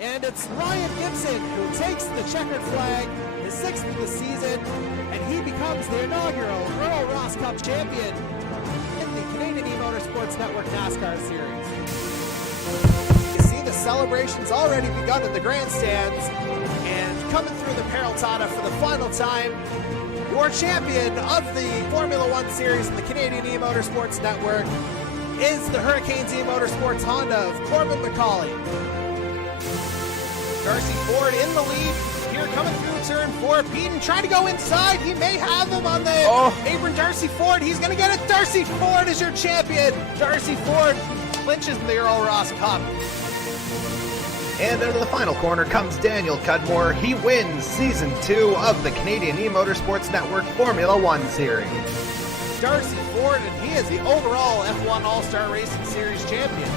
And it's Ryan Gibson who takes the checkered flag, his 6th of the season, and he becomes the inaugural Earl Ross Cup champion in the Canadian E-Motorsports Network NASCAR Series. You see the celebrations already begun in the grandstands, and coming through the Peraltada for the final time, your champion of the Formula One Series in the Canadian E-Motorsports Network is the Hurricanes E-Motorsports Honda of Corbin McCauley. Darcy Ford in the lead here, coming through turn 4. Beaton trying to go inside. He may have him on the apron. Darcy Ford, he's going to get it. Darcy Ford is your champion. Darcy Ford clinches the Earl Ross Cup. And into the final corner comes Daniel Cudmore. He wins Season 2 of the Canadian E-Motorsports Network Formula One Series. Darcy Ford, and he is the overall F1 All-Star Racing Series champion.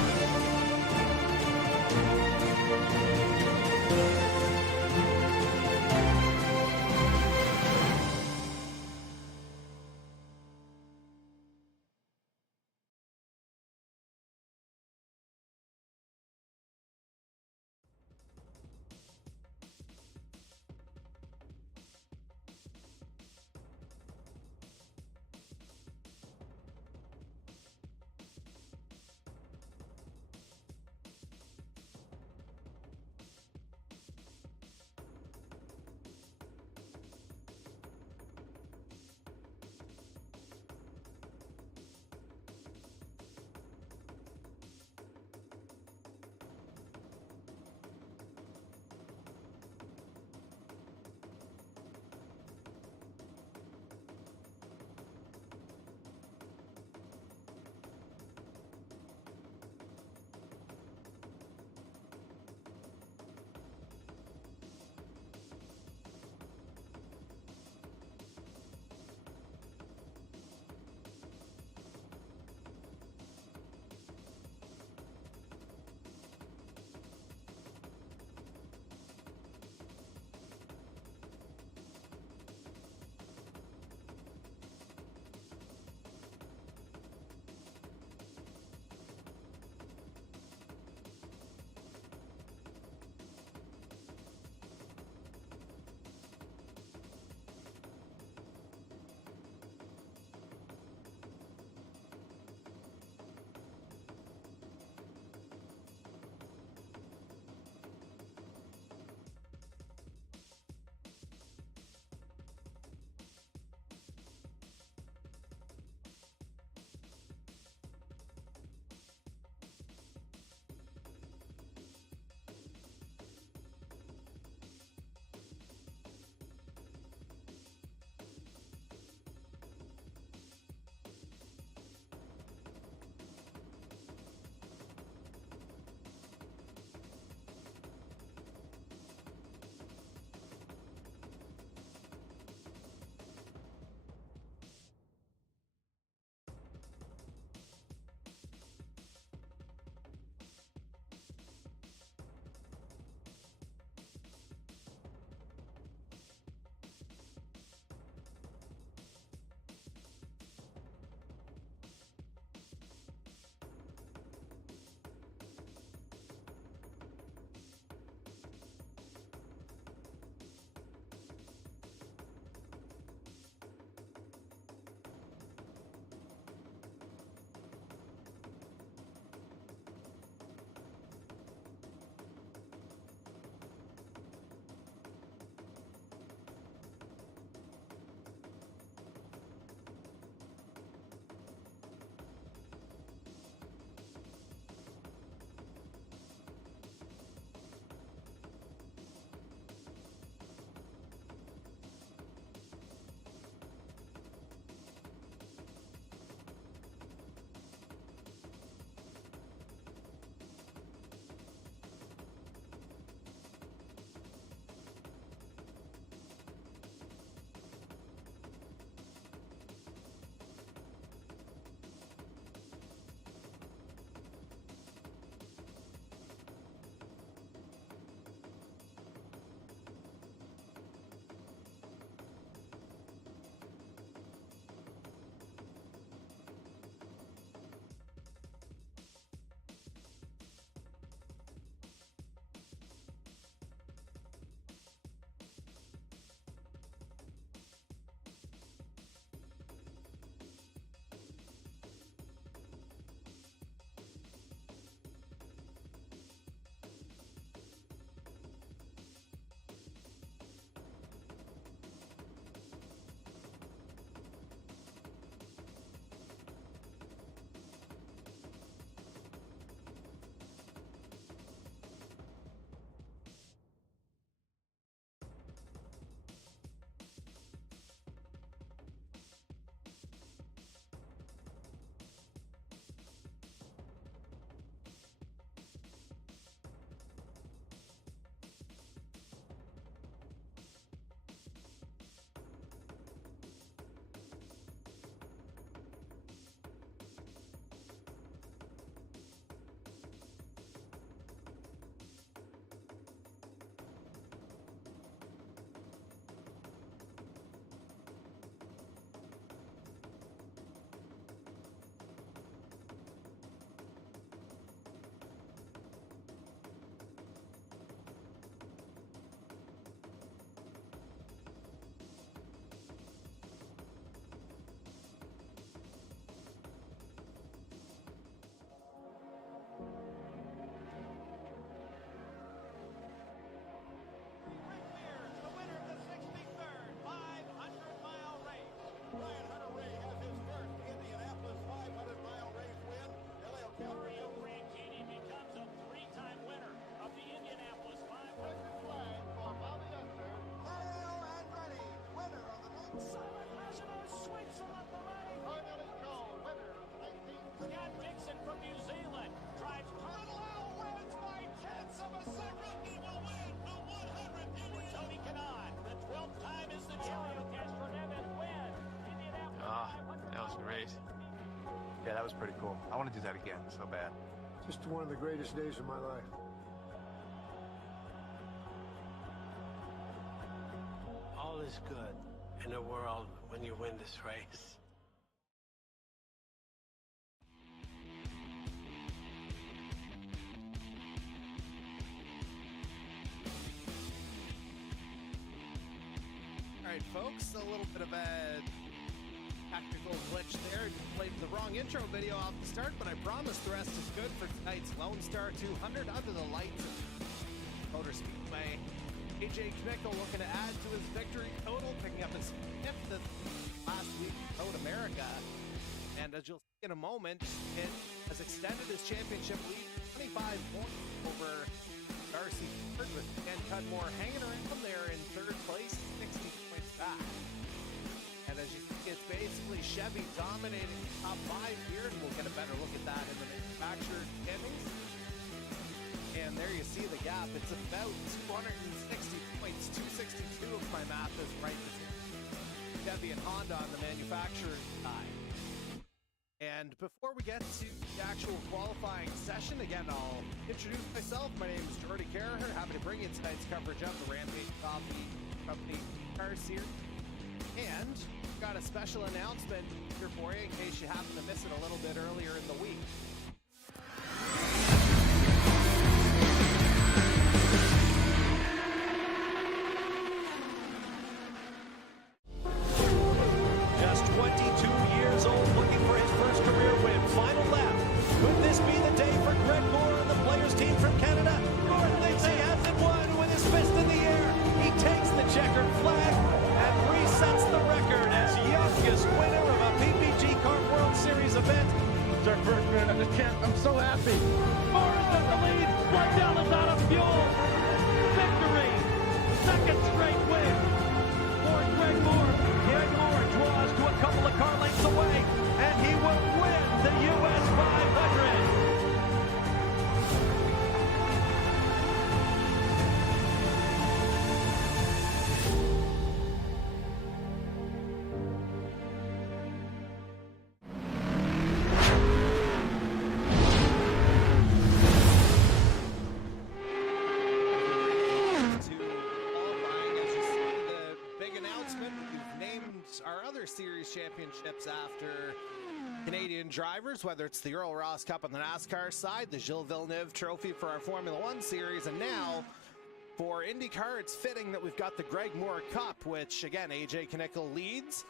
was pretty cool. I want to do that again so bad. Just one of the greatest days of my life. All is good in the world when you win this race. All right, folks, a little bit of a technical glitch there. Played the wrong intro video off the start, but I promise the rest is good for tonight's Lone Star 200 under the lights of Motor Speedway. AJ Knickel looking to add to his victory total, picking up his 5th last week in Road America. And as you'll see in a moment, it has extended his championship lead 25 points over Darcy Ford, with Dan Cudmore hanging around there in 3rd place, 60 points back. And as you see, it's basically Chevy dominating the top 5 here, and we'll get a better look at that in the manufacturer standings. And there you see the gap. It's about 260 points, 262 if my math is right, between Chevy and Honda on the manufacturer's side. And before we get to the actual qualifying session, again, I'll introduce myself. My name is Jordy Carraher. Happy to bring you tonight's coverage of the Rampage Coffee Company Car Series. And we've got a special announcement here for you in case you happen to miss it a little bit earlier in the week. Just 22 years old, looking for his first career win. Final lap. Could this be the day for Greg Moore and the players team from Canada? Moore thinks he has it won with his fist in the air. He takes the checkered flag and resets the record as youngest winner of a PPG Car World Series event. It's our first win of the 10th. I'm so happy. Moore has got the lead. Blundell is out of fuel. Victory. Second straight win for Greg Moore. Greg Moore draws to a couple of car lengths away, and he will win the US 500. Series championships after Canadian drivers, whether it's the Earl Ross Cup on the NASCAR side, the Gilles Villeneuve Trophy for our Formula One series, and now for IndyCar, it's fitting that we've got the Greg Moore Cup, which again AJ Knickel leads.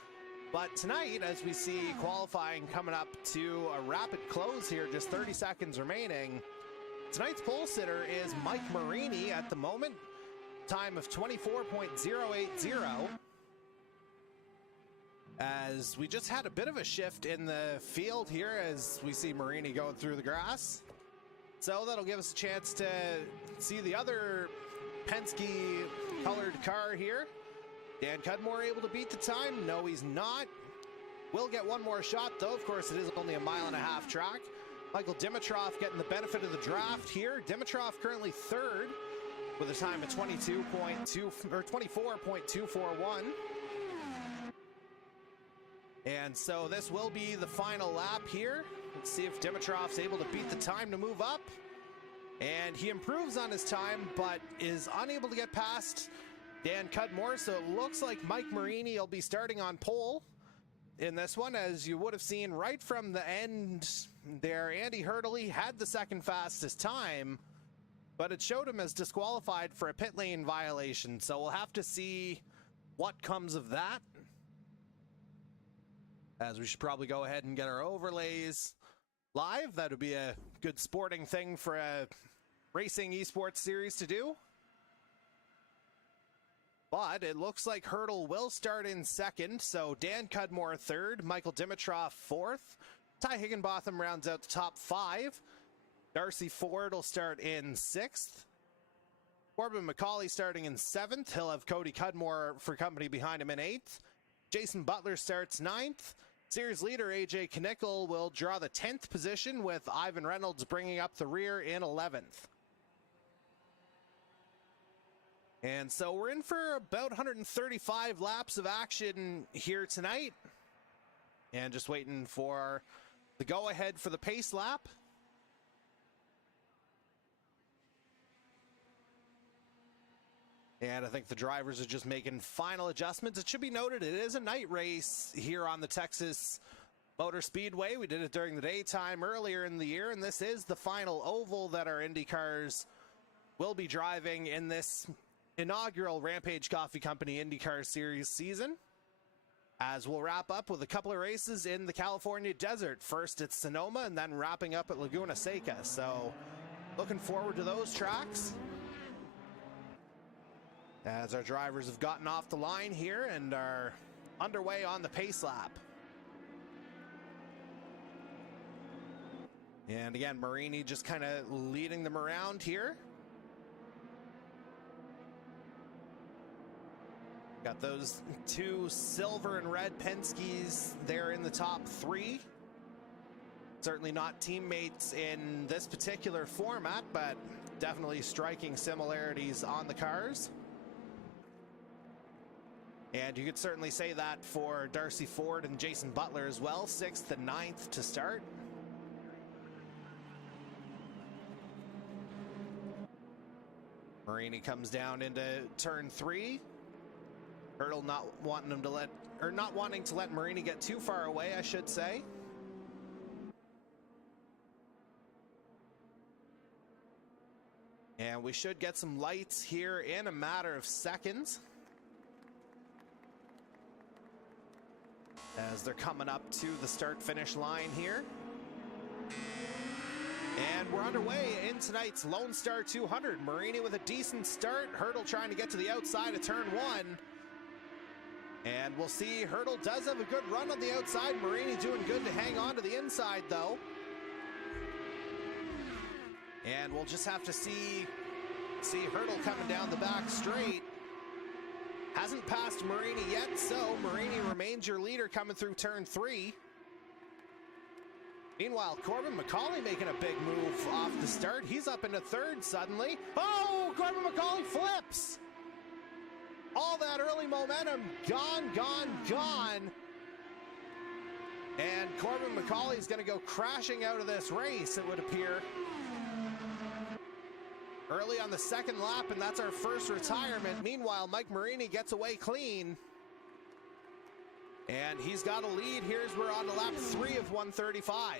But tonight, as we see qualifying coming up to a rapid close here, just 30 seconds remaining, tonight's pole sitter is Mike Marini at the moment, time of 24.080. As we just had a bit of a shift in the field here as we see Marini going through the grass. So that'll give us a chance to see the other Penske colored car here. Dan Cudmore able to beat the time? No, he's not. We'll get one more shot though. Of course, it is only a 1.5 mile track. Michael Dimitrov getting the benefit of the draft here. Dimitrov currently 3rd with a time of 24.241. And so this will be the final lap here. Let's see if Dimitrov's able to beat the time to move up. And he improves on his time, but is unable to get past Dan Cudmore. So it looks like Mike Marini will be starting on pole in this one, as you would have seen right from the end there. Andy Hurtley had the second fastest time, but it showed him as disqualified for a pit lane violation. So we'll have to see what comes of that, as we should probably go ahead and get our overlays live. That would be a good sporting thing for a racing esports series to do. But it looks like Hurdle will start in 2nd, so Dan Cudmore 3rd, Michael Dimitrov 4th. Ty Higginbotham rounds out the top 5. Darcy Ford will start in 6th. Corbin McCauley starting in 7th. He'll have Cody Cudmore for company behind him in 8th. Jason Butler starts 9th. Series leader AJ Knickel will draw the 10th position, with Ivan Reynolds bringing up the rear in 11th. And so we're in for about 135 laps of action here tonight. And just waiting for the go-ahead for the pace lap. And I think the drivers are just making final adjustments. It should be noted it is a night race here on the Texas Motor Speedway. We did it during the daytime earlier in the year, and this is the final oval that our Indy cars will be driving in this inaugural Rampage Coffee Company IndyCar Series season. As we'll wrap up with a couple of races in the California desert. First at Sonoma, and then wrapping up at Laguna Seca. So looking forward to those tracks, as our drivers have gotten off the line here and are underway on the pace lap. And again, Marini just kind of leading them around here. Got those two silver and red Penske's there in the top three. Certainly not teammates in this particular format, but definitely striking similarities on the cars. And you could certainly say that for Darcy Ford and Jason Butler as well, 6th and 9th to start. Marini comes down into turn 3. Hurdle not wanting to let Marini get too far away, I should say. And we should get some lights here in a matter of seconds, as they're coming up to the start-finish line here. And we're underway in tonight's Lone Star 200. Marini with a decent start. Hurdle trying to get to the outside of turn 1. And we'll see, Hurdle does have a good run on the outside. Marini doing good to hang on to the inside, though. And we'll just have to see Hurdle coming down the back straight. Hasn't passed Marini yet, so Marini remains your leader coming through turn 3. Meanwhile, Corbin McCauley making a big move off the start. He's up into 3rd suddenly. Oh, Corbin McCauley flips! All that early momentum gone, gone, gone. And Corbin McCauley's going to go crashing out of this race, it would appear. Early on the 2nd lap, and that's our first retirement. Meanwhile, Mike Marini gets away clean. And he's got a lead here as we're on to lap 3 of 135.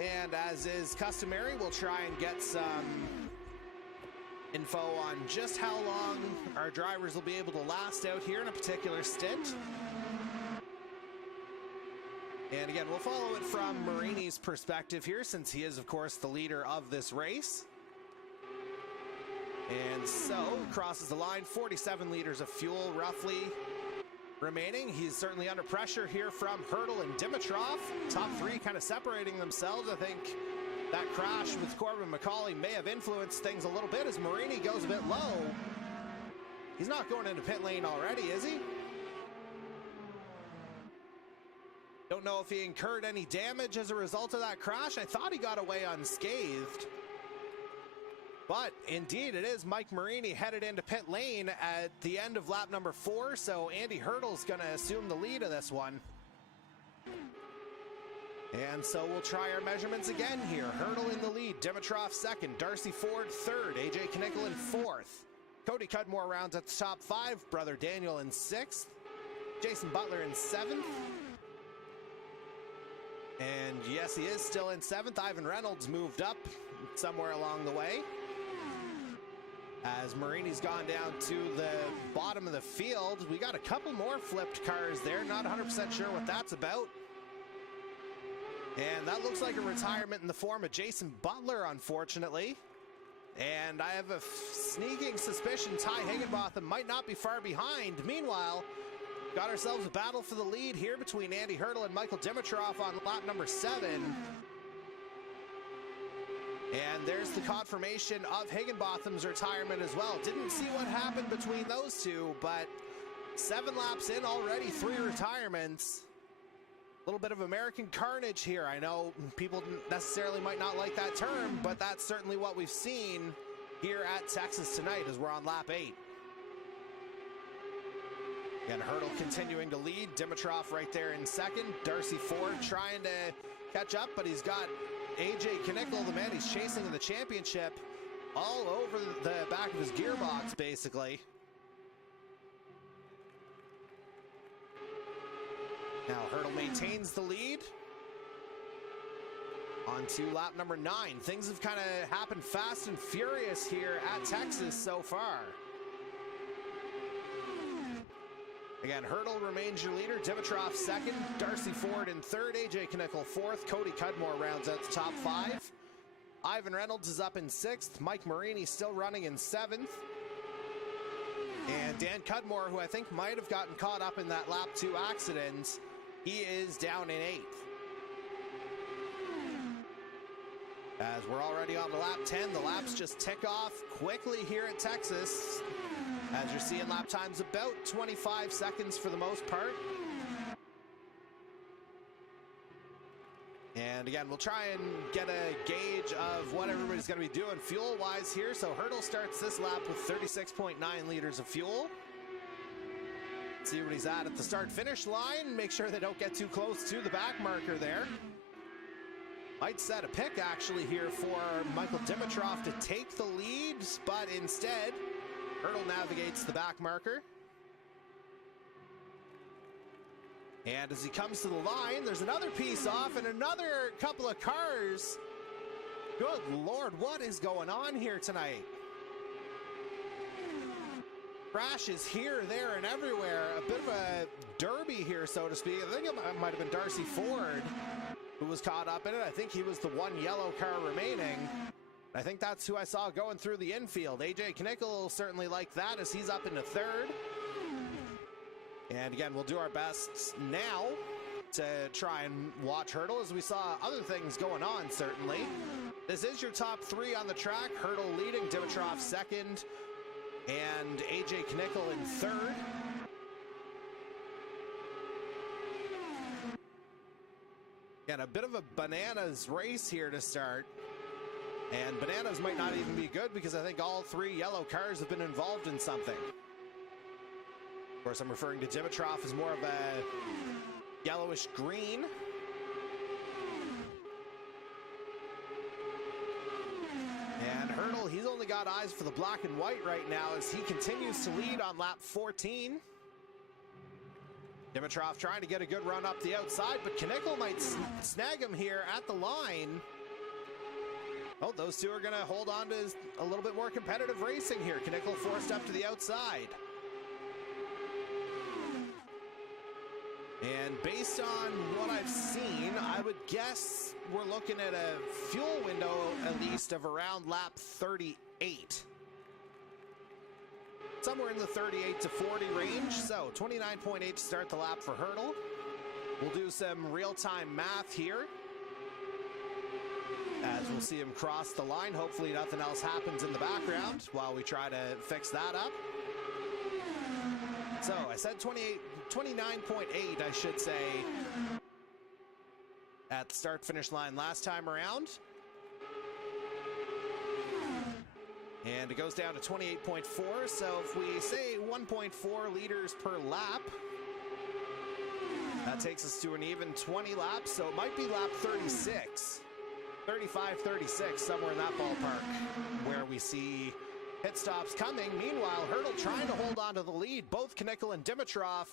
And as is customary, we'll try and get some info on just how long our drivers will be able to last out here in a particular stint. And again, we'll follow it from Marini's perspective here, since he is, of course, the leader of this race. And so, crosses the line, 47 liters of fuel, roughly, remaining. He's certainly under pressure here from Hurdle and Dimitrov. Top 3 kind of separating themselves. I think that crash with Corbin McCauley may have influenced things a little bit as Marini goes a bit low. He's not going into pit lane already, is he? Don't know if he incurred any damage as a result of that crash. I thought he got away unscathed. But indeed, it is Mike Marini headed into pit lane at the end of lap number 4. So Andy Hurdle's going to assume the lead of this one. And so we'll try our measurements again here. Hurdle in the lead, Dimitrov 2nd, Darcy Ford 3rd, AJ Knickel in 4th. Cody Cudmore rounds at the top 5, brother Daniel in 6th, Jason Butler in 7th. And yes, he is still in 7th. Ivan Reynolds moved up somewhere along the way, as Marini's gone down to the bottom of the field. We got a couple more flipped cars there. Not 100% sure what that's about. And that looks like a retirement in the form of Jason Butler, unfortunately. And I have a sneaking suspicion Ty Higginbotham might not be far behind. Meanwhile, got ourselves a battle for the lead here between Andy Hurdle and Michael Dimitrov on lap number 7. And there's the confirmation of Higginbotham's retirement as well. Didn't see what happened between those two, but 7 laps in already, 3 retirements. A little bit of American carnage here. I know people necessarily might not like that term, but that's certainly what we've seen here at Texas tonight as we're on lap 8. Again, Hurdle continuing to lead. Dimitrov right there in second. Darcy Ford trying to catch up, but he's got AJ Knickel, the man he's chasing in the championship, all over the back of his gearbox, basically. Now Hurdle maintains the lead. On to lap number 9. Things have kind of happened fast and furious here at Texas so far. Again, Hurdle remains your leader. Dimitrov second, Darcy Ford in third, AJ Knickel fourth, Cody Cudmore rounds out the top 5. Ivan Reynolds is up in 6th, Mike Marini still running in 7th. And Dan Cudmore, who I think might have gotten caught up in that lap 2 accident, he is down in 8th. As we're already on to lap 10, the laps just tick off quickly here at Texas. As you're seeing, lap times about 25 seconds for the most part. And again, we'll try and get a gauge of what everybody's going to be doing fuel-wise here. So Hurdle starts this lap with 36.9 liters of fuel. See what he's at the start-finish line. Make sure they don't get too close to the back marker there. Might set a pick actually here for Michael Dimitrov to take the lead, but instead Hurdle navigates the back marker. And as he comes to the line, there's another piece off and another couple of cars. Good Lord, what is going on here tonight? Crashes here, there, and everywhere. A bit of a derby here, so to speak. I think it might have been Darcy Ford who was caught up in it. I think he was the one yellow car remaining. I think that's who I saw going through the infield. AJ Knickel certainly like that as he's up into 3rd. And again, we'll do our best now to try and watch Hurdle as we saw other things going on, certainly. This is your top 3 on the track. Hurdle leading, Dimitrov second, and AJ Knickel in 3rd. Again, a bit of a bananas race here to start. And bananas might not even be good because I think all 3 yellow cars have been involved in something. Of course, I'm referring to Dimitrov as more of a yellowish green. And Hurdle, he's only got eyes for the black and white right now as he continues to lead on lap 14. Dimitrov trying to get a good run up the outside, but Knickel might snag him here at the line. Oh, those two are going to hold on to a little bit more competitive racing here. Knickel forced up to the outside. And based on what I've seen, I would guess we're looking at a fuel window at least of around lap 38. Somewhere in the 38 to 40 range. So 29.8 to start the lap for Hurdle. We'll do some real-time math here as we'll see him cross the line. Hopefully nothing else happens in the background while we try to fix that up. So I said 29.8, I should say, at the start-finish line last time around. And it goes down to 28.4, so if we say 1.4 liters per lap, that takes us to an even 20 laps, so it might be lap 36. 35, 36, somewhere in that ballpark, where we see pit stops coming. Meanwhile, Hurdle trying to hold on to the lead. Both Knickel and Dimitrov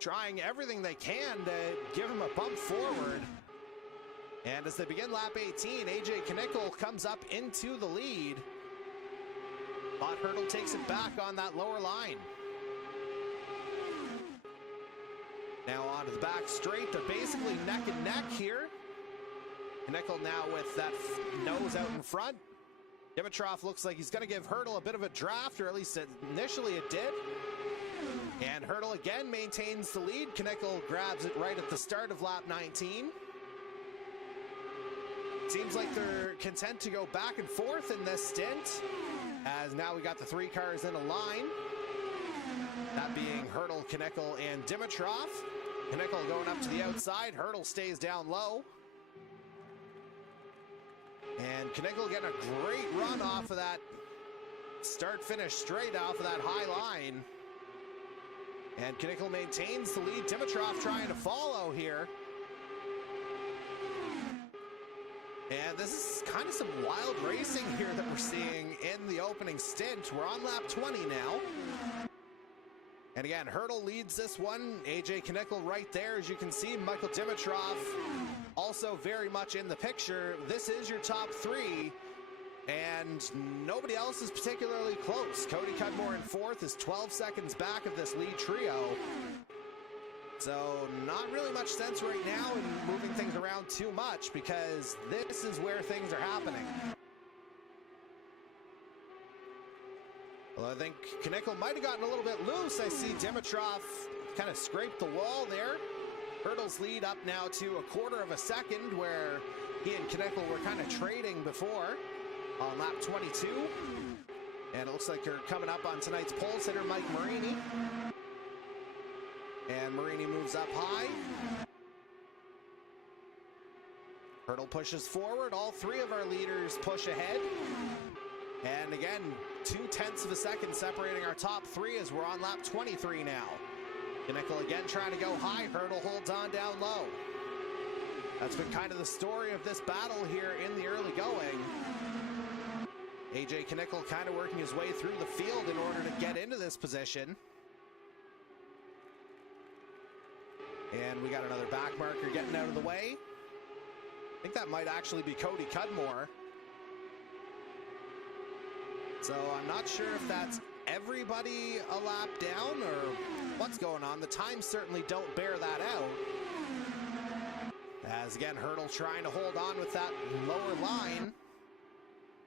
trying everything they can to give him a bump forward. And as they begin lap 18, AJ Knickel comes up into the lead. But Hurdle takes it back on that lower line. Now onto the back straight. They're basically neck and neck here. Knickel now with that nose out in front. Dimitrov looks like he's going to give Hurdle a bit of a draft, or at least initially it did. And Hurdle again maintains the lead. Knickel grabs it right at the start of lap 19. Seems like they're content to go back and forth in this stint, as now we got the 3 cars in a line. That being Hurdle, Knickel, and Dimitrov. Knickel going up to the outside. Hurdle stays down low. And Knickel getting a great run off of that start-finish straight off of that high line. And Knickel maintains the lead. Dimitrov trying to follow here. And this is kind of some wild racing here that we're seeing in the opening stint. We're on lap 20 now. And again, Hurdle leads this one. AJ Knickel right there, as you can see. Michael Dimitrov also very much in the picture. This is your top three, and nobody else is particularly close. Cody Cudmore in fourth is 12 seconds back of this lead trio. So not really much sense right now in moving things around too much, because this is where things are happening. Well, I think Knickel might have gotten a little bit loose. I see Dimitrov kind of scraped the wall there. Hurdle's lead up now to a quarter of a second, where he and Knickel were kind of trading before on lap 22. And it looks like they're coming up on tonight's pole sitter, Mike Marini. And Marini moves up high. Hurdle pushes forward. All three of our leaders push ahead. And again, 0.2 of a second separating our top three as we're on lap 23 now. Knickel again trying to go high. Hurdle holds on down low. That's been kind of the story of this battle here in the early going. AJ Knickel kind of working his way through the field in order to get into this position. And we got another back marker getting out of the way. I think that might actually be Cody Cudmore. So I'm not sure if that's everybody a lap down or what's going on. The times certainly don't bear that out. As again, Hurdle trying to hold on with that lower line.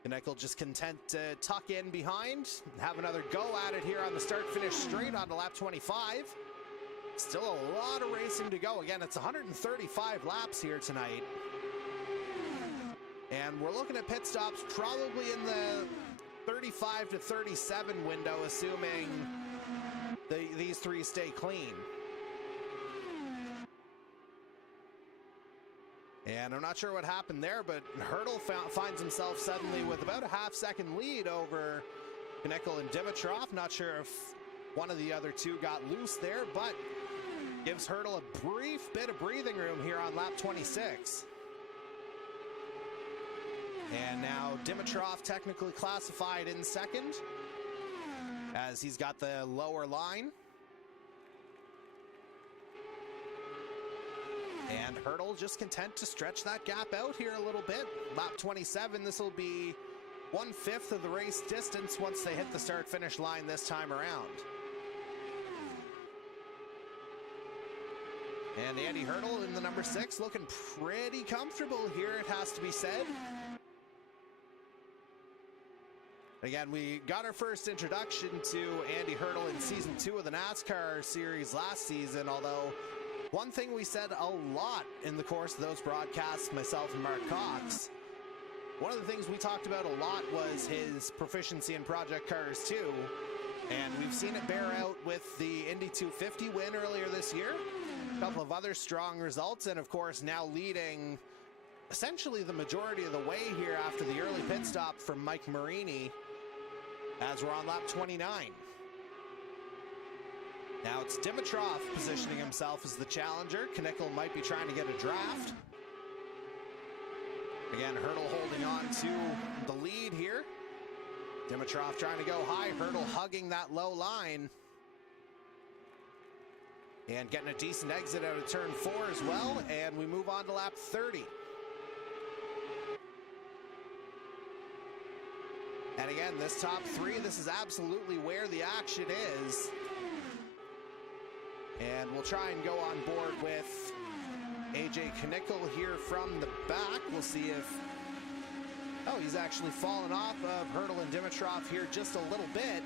Knickel just content to tuck in behind. Have another go at it here on the start-finish straight onto lap 25. Still a lot of racing to go. Again, it's 135 laps here tonight. And we're looking at pit stops probably in the 35 to 37 window, assuming these three stay clean. And I'm not sure what happened there, but Hurdle finds himself suddenly with about a half-second lead over Knickel and Dimitrov. Not sure if one of the other two got loose there, but gives Hurdle a brief bit of breathing room here on lap 26. And now Dimitrov technically classified in second, as he's got the lower line. And Hurdle just content to stretch that gap out here a little bit. Lap 27, this will be 1/5 of the race distance once they hit the start-finish line this time around. And Andy Hurdle in the number 6 looking pretty comfortable here, it has to be said. Again, we got our first introduction to Andy Hurdle in season 2 of the NASCAR series last season, although one thing we said a lot in the course of those broadcasts, myself and Mark Cox, one of the things we talked about a lot was his proficiency in project cars too. And we've seen it bear out with the Indy 250 win earlier this year. A couple of other strong results, and of course now leading essentially the majority of the way here after the early pit stop from Mike Marini, as we're on lap 29. Now it's Dimitrov positioning himself as the challenger. Knickel might be trying to get a draft. Again, Hurdle holding on to the lead here. Dimitrov trying to go high. Hurdle hugging that low line. And getting a decent exit out of turn 4 as well. And we move on to lap 30. And again, this top 3, this is absolutely where the action is. And we'll try and go on board with AJ Knickel here from the back. We'll see if... Oh, he's actually fallen off of Hurdle and Dimitrov here just a little bit.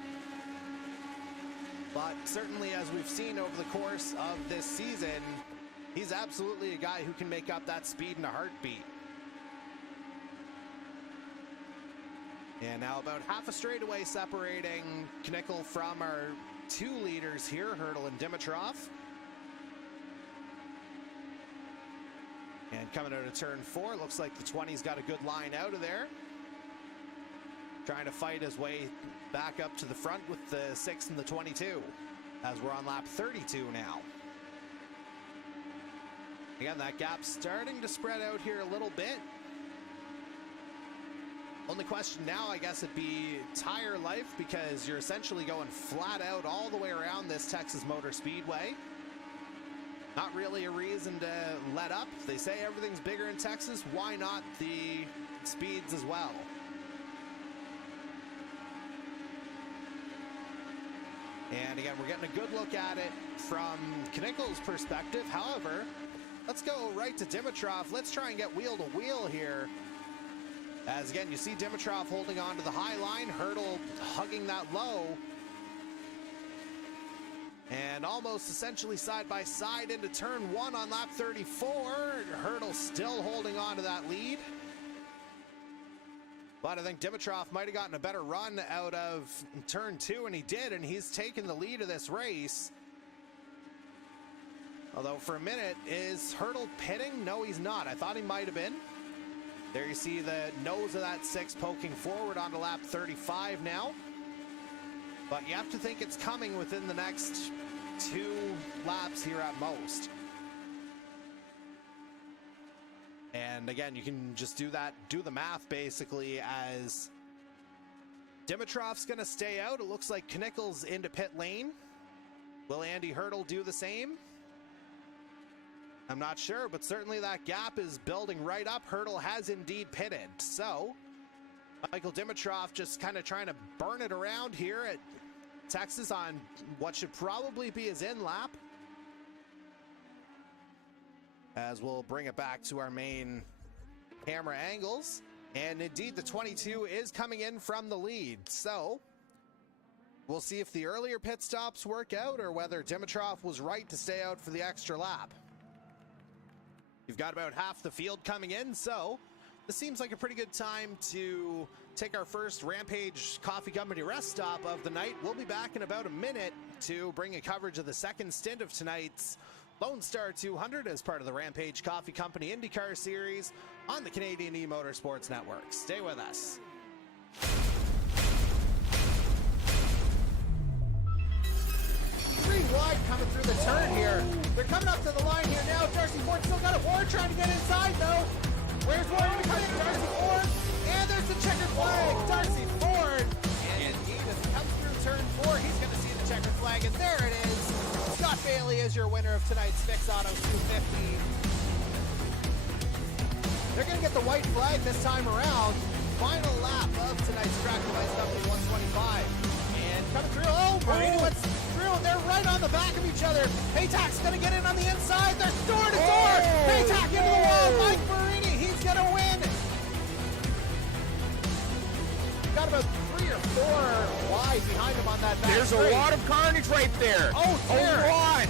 But certainly, as we've seen over the course of this season, he's absolutely a guy who can make up that speed in a heartbeat. And now about half a straightaway separating Knickel from our 2 leaders here, Hurdle and Dimitrov. And coming out of turn 4, looks like the 20's got a good line out of there. Trying to fight his way back up to the front with the 6 and the 22. as we're on lap 32 now. Again, that gap's starting to spread out here a little bit. Only question now, I guess, would be tire life, because you're essentially going flat out all the way around this Texas Motor Speedway. Not really a reason to let up. They say everything's bigger in Texas. Why not the speeds as well? And again, we're getting a good look at it from Knickel's perspective. However, let's go right to Dimitrov. Let's try and get wheel to wheel here. As again, you see Dimitrov holding on to the high line, Hurdle hugging that low. And almost essentially side by side into turn 1 on lap 34. Hurdle still holding on to that lead. But I think Dimitrov might have gotten a better run out of turn 2, and he did, and he's taken the lead of this race. Although for a minute, is Hurdle pitting? No, he's not. I thought he might have been. There you see the nose of that 6 poking forward onto lap 35 now. But you have to think it's coming within the next 2 laps here at most. And again, you can just do the math basically, as Dimitrov's going to stay out. It looks like Knickel's into pit lane. Will Andy Hurdle do the same? I'm not sure, but certainly that gap is building right up. Hurdle has indeed pitted. So Michael Dimitrov just kind of trying to burn it around here at Texas on what should probably be his in lap. As we'll bring it back to our main camera angles. And indeed, the 22 is coming in from the lead. So we'll see if the earlier pit stops work out, or whether Dimitrov was right to stay out for the extra lap. You've got about half the field coming in, so this seems like a pretty good time to take our first Rampage Coffee Company rest stop of the night. We'll be back in about a minute to bring you coverage of the second stint of tonight's Lone Star 200 as part of the Rampage Coffee Company IndyCar Series on the Canadian E-Motorsports Network. Stay with us. 3 wide coming through the turn here. They're coming up to the line here now. Darcy Ford still got a Ward trying to get inside though. Where's Ward coming? Darcy Ford. And there's the checkered flag. Darcy Ford. And indeed, as he comes through turn 4, he's going to see the checkered flag. And there it is. Scott Bailey is your winner of tonight's Fix Auto 250. They're going to get the white flag this time around. Final lap of tonight's track device number 125. And coming through. Oh, Marini went through. They're right on the back of each other. Paytak's going to get in on the inside. They're door to door. Paytak into the wall. Mike Marini, he's going to win. Got about 3 or 4 wide behind him on that back There's straight. a lot of carnage right there. Oh, there. A lot.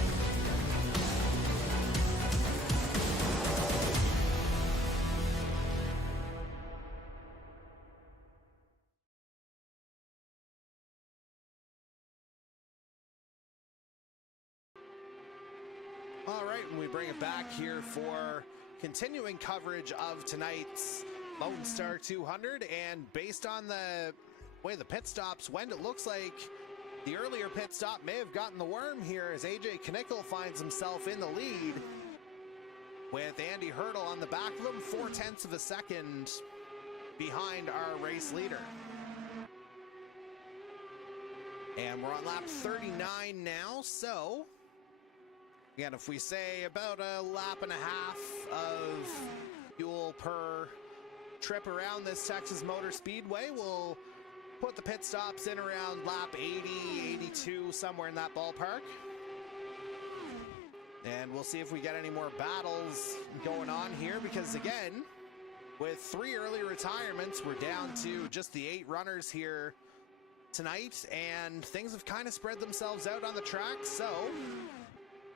All right, and we bring it back here for continuing coverage of tonight's Lone Star 200. And based on the way the pit stops went, it looks like the earlier pit stop may have gotten the worm here, as AJ Knickel finds himself in the lead with Andy Hurdle on the back of him, 0.4 of a second behind our race leader. And we're on lap 39 now, so again, if we say about a lap and a half of fuel per trip around this Texas Motor Speedway, we'll put the pit stops in around lap 80, 82, somewhere in that ballpark. And we'll see if we get any more battles going on here, because again, with 3 early retirements, we're down to just the 8 runners here tonight, and things have kind of spread themselves out on the track. So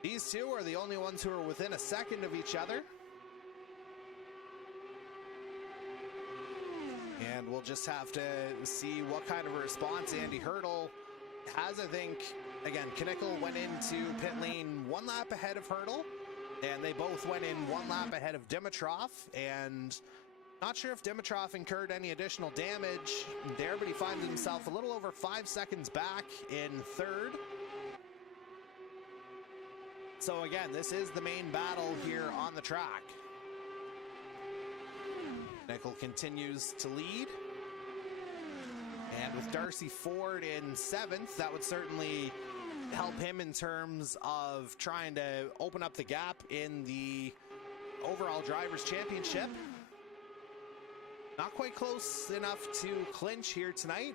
these 2 are the only ones who are within a second of each other. And we'll just have to see what kind of a response Andy Hurdle has. I think, again, Knickel went into pit lane 1 lap ahead of Hurdle, and they both went in 1 lap ahead of Dimitrov. And not sure if Dimitrov incurred any additional damage there, but he finds himself a little over 5 seconds back in 3rd. So again, this is the main battle here on the track. Nickel continues to lead. And with Darcy Ford in 7th, that would certainly help him in terms of trying to open up the gap in the overall Drivers' Championship. Not quite close enough to clinch here tonight.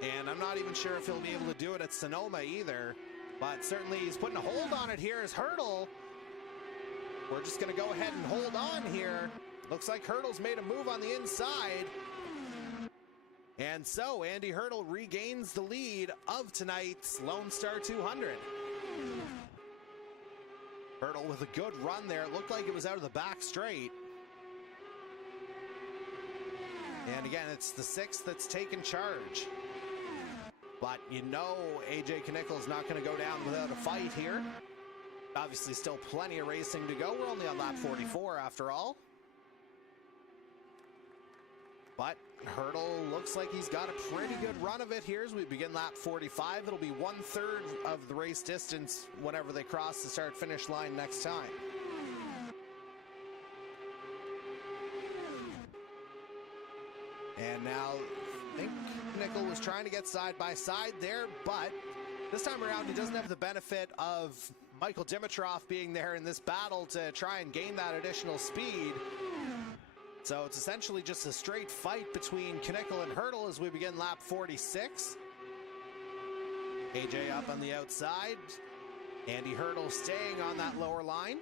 And I'm not even sure if he'll be able to do it at Sonoma either. But certainly he's putting a hold on it here as Hurdle. We're just going to go ahead and hold on here. Looks like Hurdle's made a move on the inside. And so Andy Hurdle regains the lead of tonight's Lone Star 200. Hurdle with a good run there. It looked like it was out of the back straight. And again, it's the 6th that's taken charge. But you know AJ Knickel's not going to go down without a fight here. Obviously still plenty of racing to go. We're only on lap 44 after all. But Hurdle looks like he's got a pretty good run of it here as we begin lap 45. It'll be 1/3 of the race distance whenever they cross the start-finish line next time. And now I think Nickel was trying to get side by side there, but this time around he doesn't have the benefit of Michael Dimitrov being there in this battle to try and gain that additional speed. So it's essentially just a straight fight between Knickel and Hurdle as we begin lap 46. AJ up on the outside. Andy Hurdle staying on that lower line.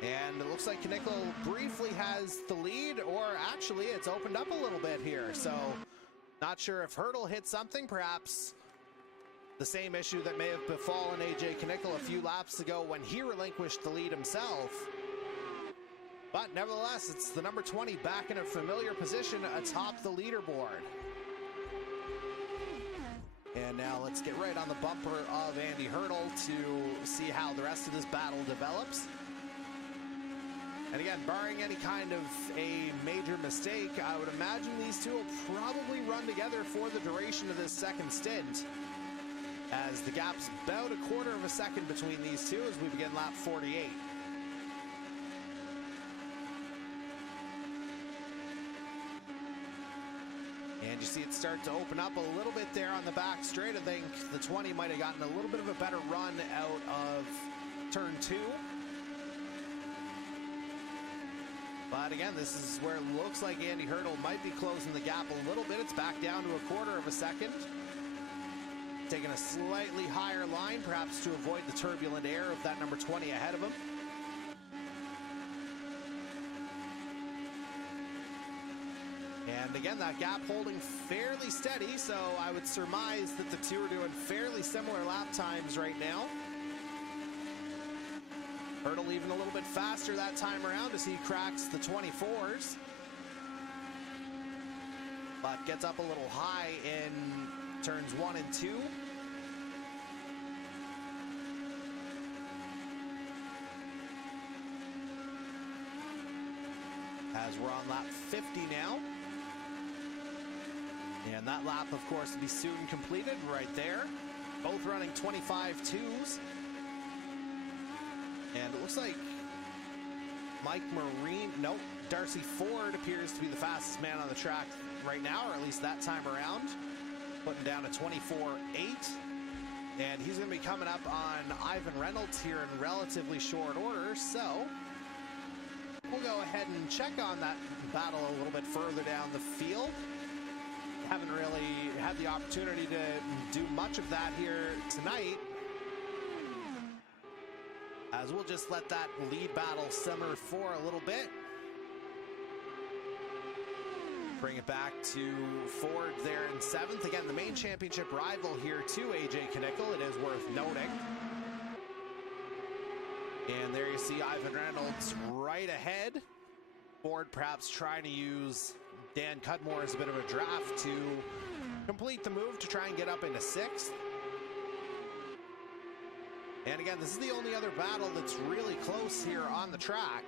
And it looks like Knickel briefly has the lead, or actually it's opened up a little bit here. So not sure if Hurdle hit something, perhaps the same issue that may have befallen AJ Knickel a few laps ago when he relinquished the lead himself. But nevertheless, it's the number 20 back in a familiar position atop the leaderboard. And now let's get right on the bumper of Andy Hurdle to see how the rest of this battle develops. And again, barring any kind of a major mistake, I would imagine these two will probably run together for the duration of this second stint, as the gap's about 1/4 of a second between these two as we begin lap 48. And you see it start to open up a little bit there on the back straight. I think the 20 might have gotten a little bit of a better run out of turn 2. But again, this is where it looks like Andy Hurdle might be closing the gap a little bit. It's back down to 1/4 of a second. Taking a slightly higher line, perhaps to avoid the turbulent air of that number 20 ahead of him. And again, that gap holding fairly steady, so I would surmise that the two are doing fairly similar lap times right now. Hurdle even a little bit faster that time around as he cracks the 24s. But gets up a little high in turns 1 and 2. As we're on lap 50 now. And that lap, of course, will be soon completed right there. Both running 25.2s. And it looks like Darcy Ford appears to be the fastest man on the track right now, or at least that time around. Putting down a 24.8. And he's going to be coming up on Ivan Reynolds here in relatively short order. So we'll go ahead and check on that battle a little bit further down the field. Haven't really had the opportunity to do much of that here tonight, as we'll just let that lead battle simmer for a little bit. Bring it back to Ford there in 7th. Again, the main championship rival here to AJ Knickel, it is worth noting. And there you see Ivan Reynolds right ahead. Ford perhaps trying to use Dan Cudmore as a bit of a draft to complete the move to try and get up into 6th. And again, this is the only other battle that's really close here on the track.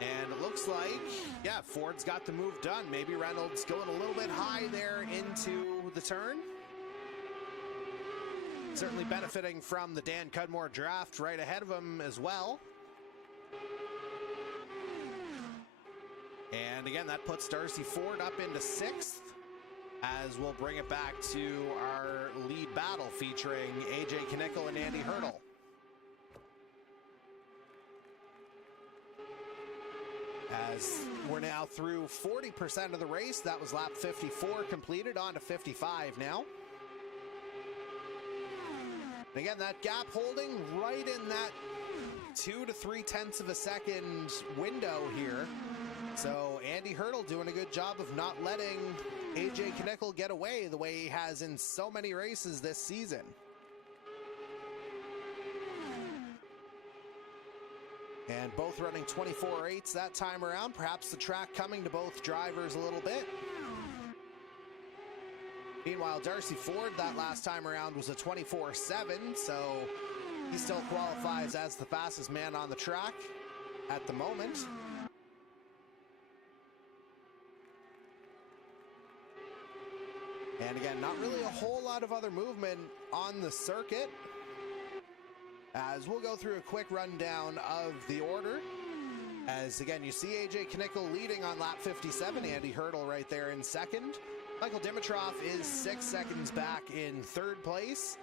And it looks like, yeah, Ford's got the move done. Maybe Reynolds going a little bit high there into the turn. certainly benefiting from the Dan Cudmore draft right ahead of him as well. And again, that puts Darcy Ford up into 6th, as we'll bring it back to our lead battle featuring AJ Knickel and Andy Hurdle. As we're now through 40% of the race. That was lap 54 completed, on to 55 now. And again, that gap holding right in that 2 to 3 tenths of a second window here. So Andy Hurdle doing a good job of not letting AJ Knickel get away the way he has in so many races this season. And both running 24.8s that time around. Perhaps the track coming to both drivers a little bit. Meanwhile, Darcy Ford that last time around was a 24.7, so he still qualifies as the fastest man on the track at the moment. And again, not really a whole lot of other movement on the circuit, as we'll go through a quick rundown of the order. As again, you see AJ Knickel leading on lap 57, Andy Hurdle right there in 2nd. Michael Dimitrov is 6 seconds back in 3rd place.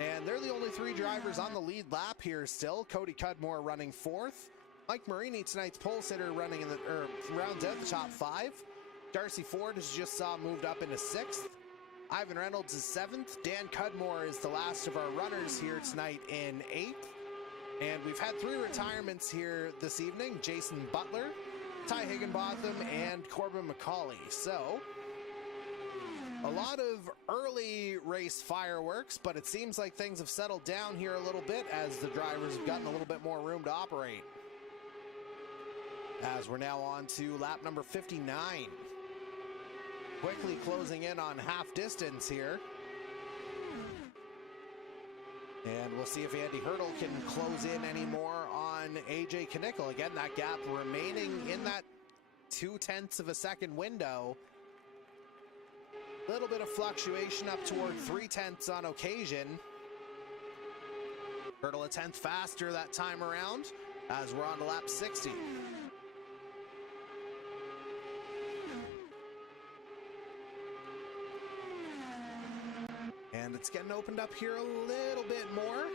And they're the only 3 drivers on the lead lap here still. Cody Cudmore running 4th. Mike Marini, tonight's pole sitter, running in the rounds out the top 5. Darcy Ford, as you just saw, moved up into 6th. Ivan Reynolds is 7th. Dan Cudmore is the last of our runners here tonight in 8th. And we've had 3 retirements here this evening: Jason Butler, Ty Higginbotham, and Corbin McCauley. So a lot of early race fireworks, but it seems like things have settled down here a little bit as the drivers have gotten a little bit more room to operate. As we're now on to lap number 59. Quickly closing in on half distance here. And we'll see if Andy Hurdle can close in any more on AJ Knickel. Again, that gap remaining in that 2 tenths of a second window. Little bit of fluctuation up toward 3 tenths on occasion. Hurdle a tenth faster that time around, as we're on to lap 60. And it's getting opened up here a little bit more.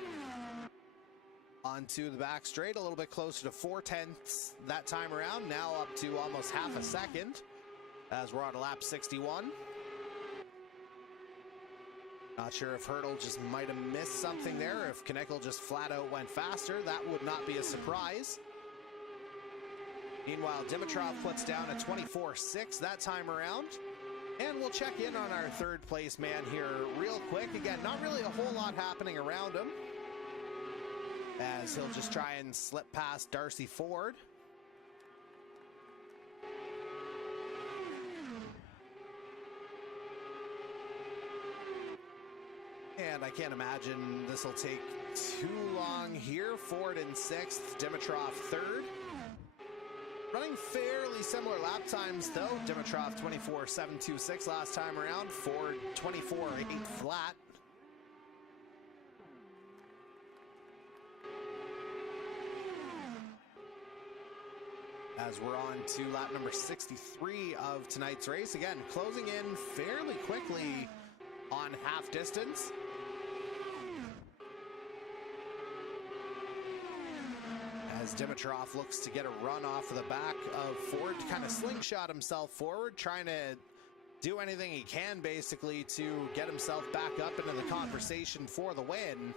Onto the back straight, a little bit closer to 4 tenths that time around. Now up to almost half a second as we're on to lap 61. Not sure if Hurdle just might have missed something there, or if Knickel just flat out went faster. That would not be a surprise. Meanwhile, Dimitrov puts down a 24.6 that time around. And we'll check in on our 3rd place man here real quick. Again, not really a whole lot happening around him, as he'll just try and slip past Darcy Ford. And I can't imagine this will take too long here. Ford in 6th, Dimitrov 3rd. Running fairly similar lap times though. Dimitrov 24.726 last time around. Ford 24.8 flat. As we're on to lap number 63 of tonight's race. Again, closing in fairly quickly on half distance. As Dimitrov looks to get a run off of the back of Ford to kind of slingshot himself forward, trying to do anything he can basically to get himself back up into the conversation for the win.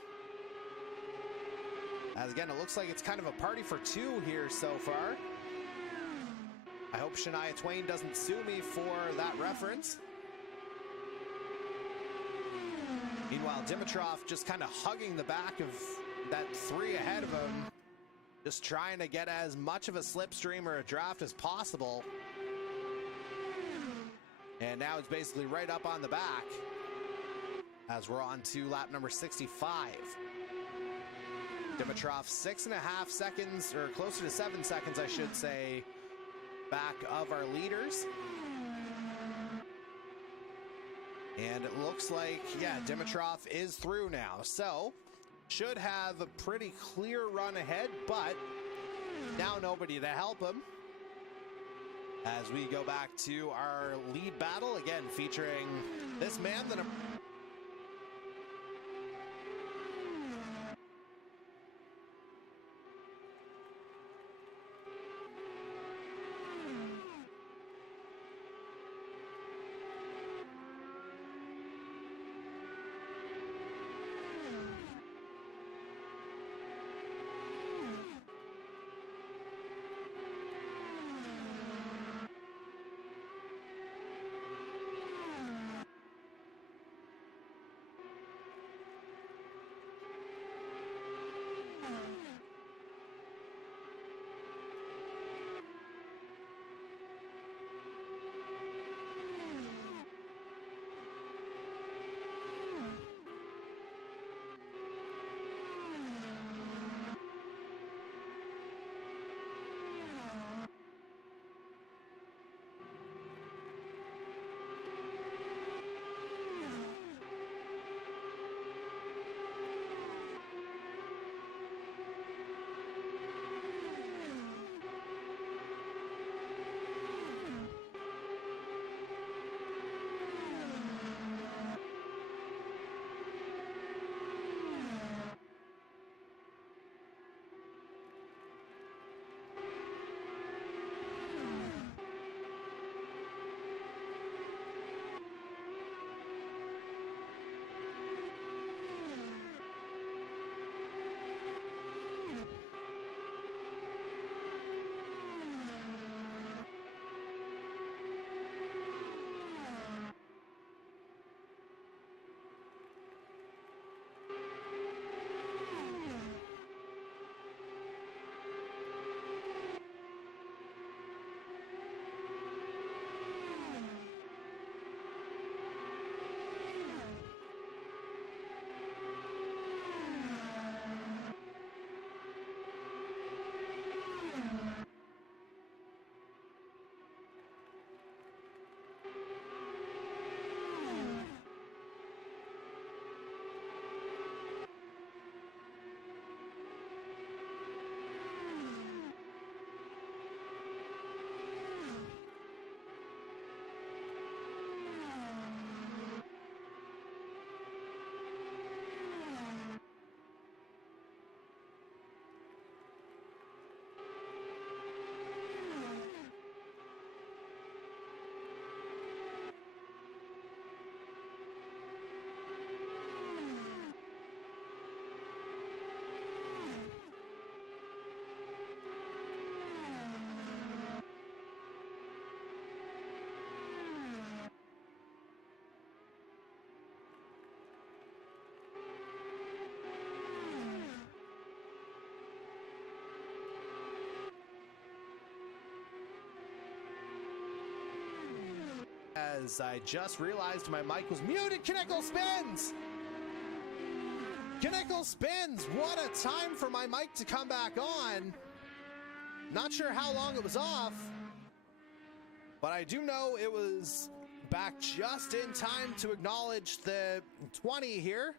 As again, it looks like it's kind of a party for 2 here so far. I hope Shania Twain doesn't sue me for that reference. Meanwhile, Dimitrov just kind of hugging the back of that 3 ahead of him. Just trying to get as much of a slipstream or a draft as possible. And now it's basically right up on the back as we're on to lap number 65. Dimitrov 6.5 seconds, or closer to 7 seconds, I should say, back of our leaders. And it looks like, yeah, Dimitrov is through now. So, should have a pretty clear run ahead, but now nobody to help him. As we go back to our lead battle, again, featuring this man, the as I just realized my mic was muted. Knickel spins! Knickel spins! What a time for my mic to come back on. Not sure how long it was off, but I do know it was back just in time to acknowledge the 20 here,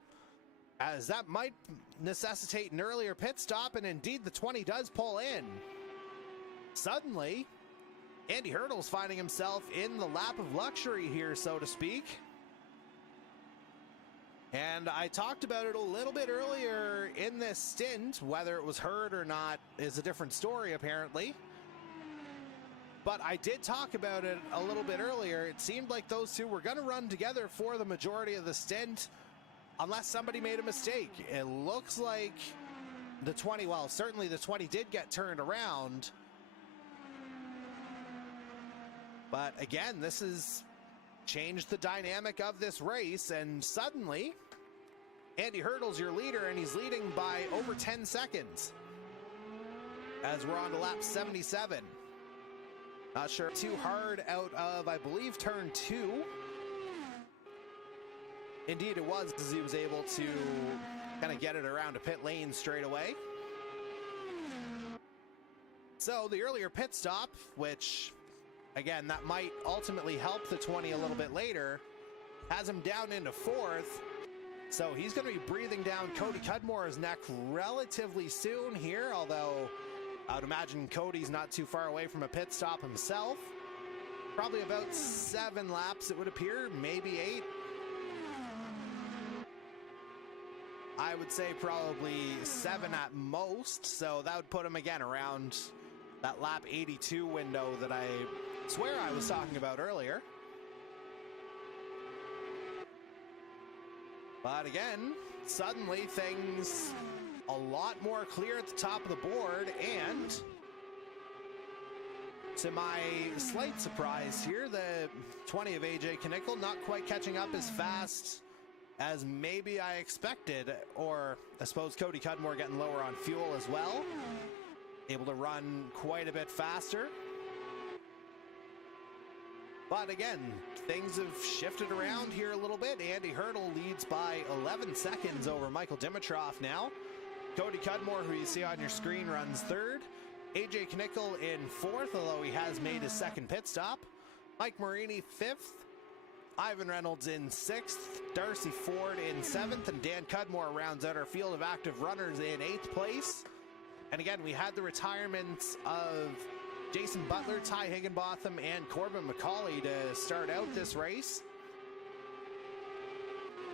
as that might necessitate an earlier pit stop, and indeed the 20 does pull in. Suddenly, Andy Hurdle's finding himself in the lap of luxury here, so to speak. And I talked about it a little bit earlier in this stint. Whether it was heard or not is a different story, apparently. But I did talk about it a little bit earlier. It seemed like those two were going to run together for the majority of the stint, unless somebody made a mistake. It looks like the 20, well, certainly the 20 did get turned around. But again, this has changed the dynamic of this race, and suddenly Andy Hurdle's your leader, and he's leading by over 10 seconds as we're on to lap 77. Not sure too hard out of, I believe, turn 2. Indeed it was, because he was able to kind of get it around a pit lane straight away. So the earlier pit stop, which again, that might ultimately help the 20 a little bit later, has him down into 4th. So he's going to be breathing down Cody Cudmore's neck relatively soon here, although I would imagine Cody's not too far away from a pit stop himself. Probably about 7 laps, it would appear, maybe 8. I would say probably 7 at most, so that would put him again around that lap 82 window that I swear I was talking about earlier. But again, suddenly things a lot more clear at the top of the board, and to my slight surprise here, the 20 of AJ Knickel not quite catching up as fast as maybe I expected, or I suppose Cody Cudmore getting lower on fuel as well, able to run quite a bit faster. But again, things have shifted around here a little bit. Andy Hurdle leads by 11 seconds over Michael Dimitrov now. Cody Cudmore, who you see on your screen, runs 3rd. AJ Knickel in 4th, although he has made his 2nd pit stop. Mike Marini 5th. Ivan Reynolds in 6th. Darcy Ford in 7th. And Dan Cudmore rounds out our field of active runners in 8th place. And again, we had the retirements of Jason Butler, Ty Higginbotham, and Corbin McCauley to start out this race.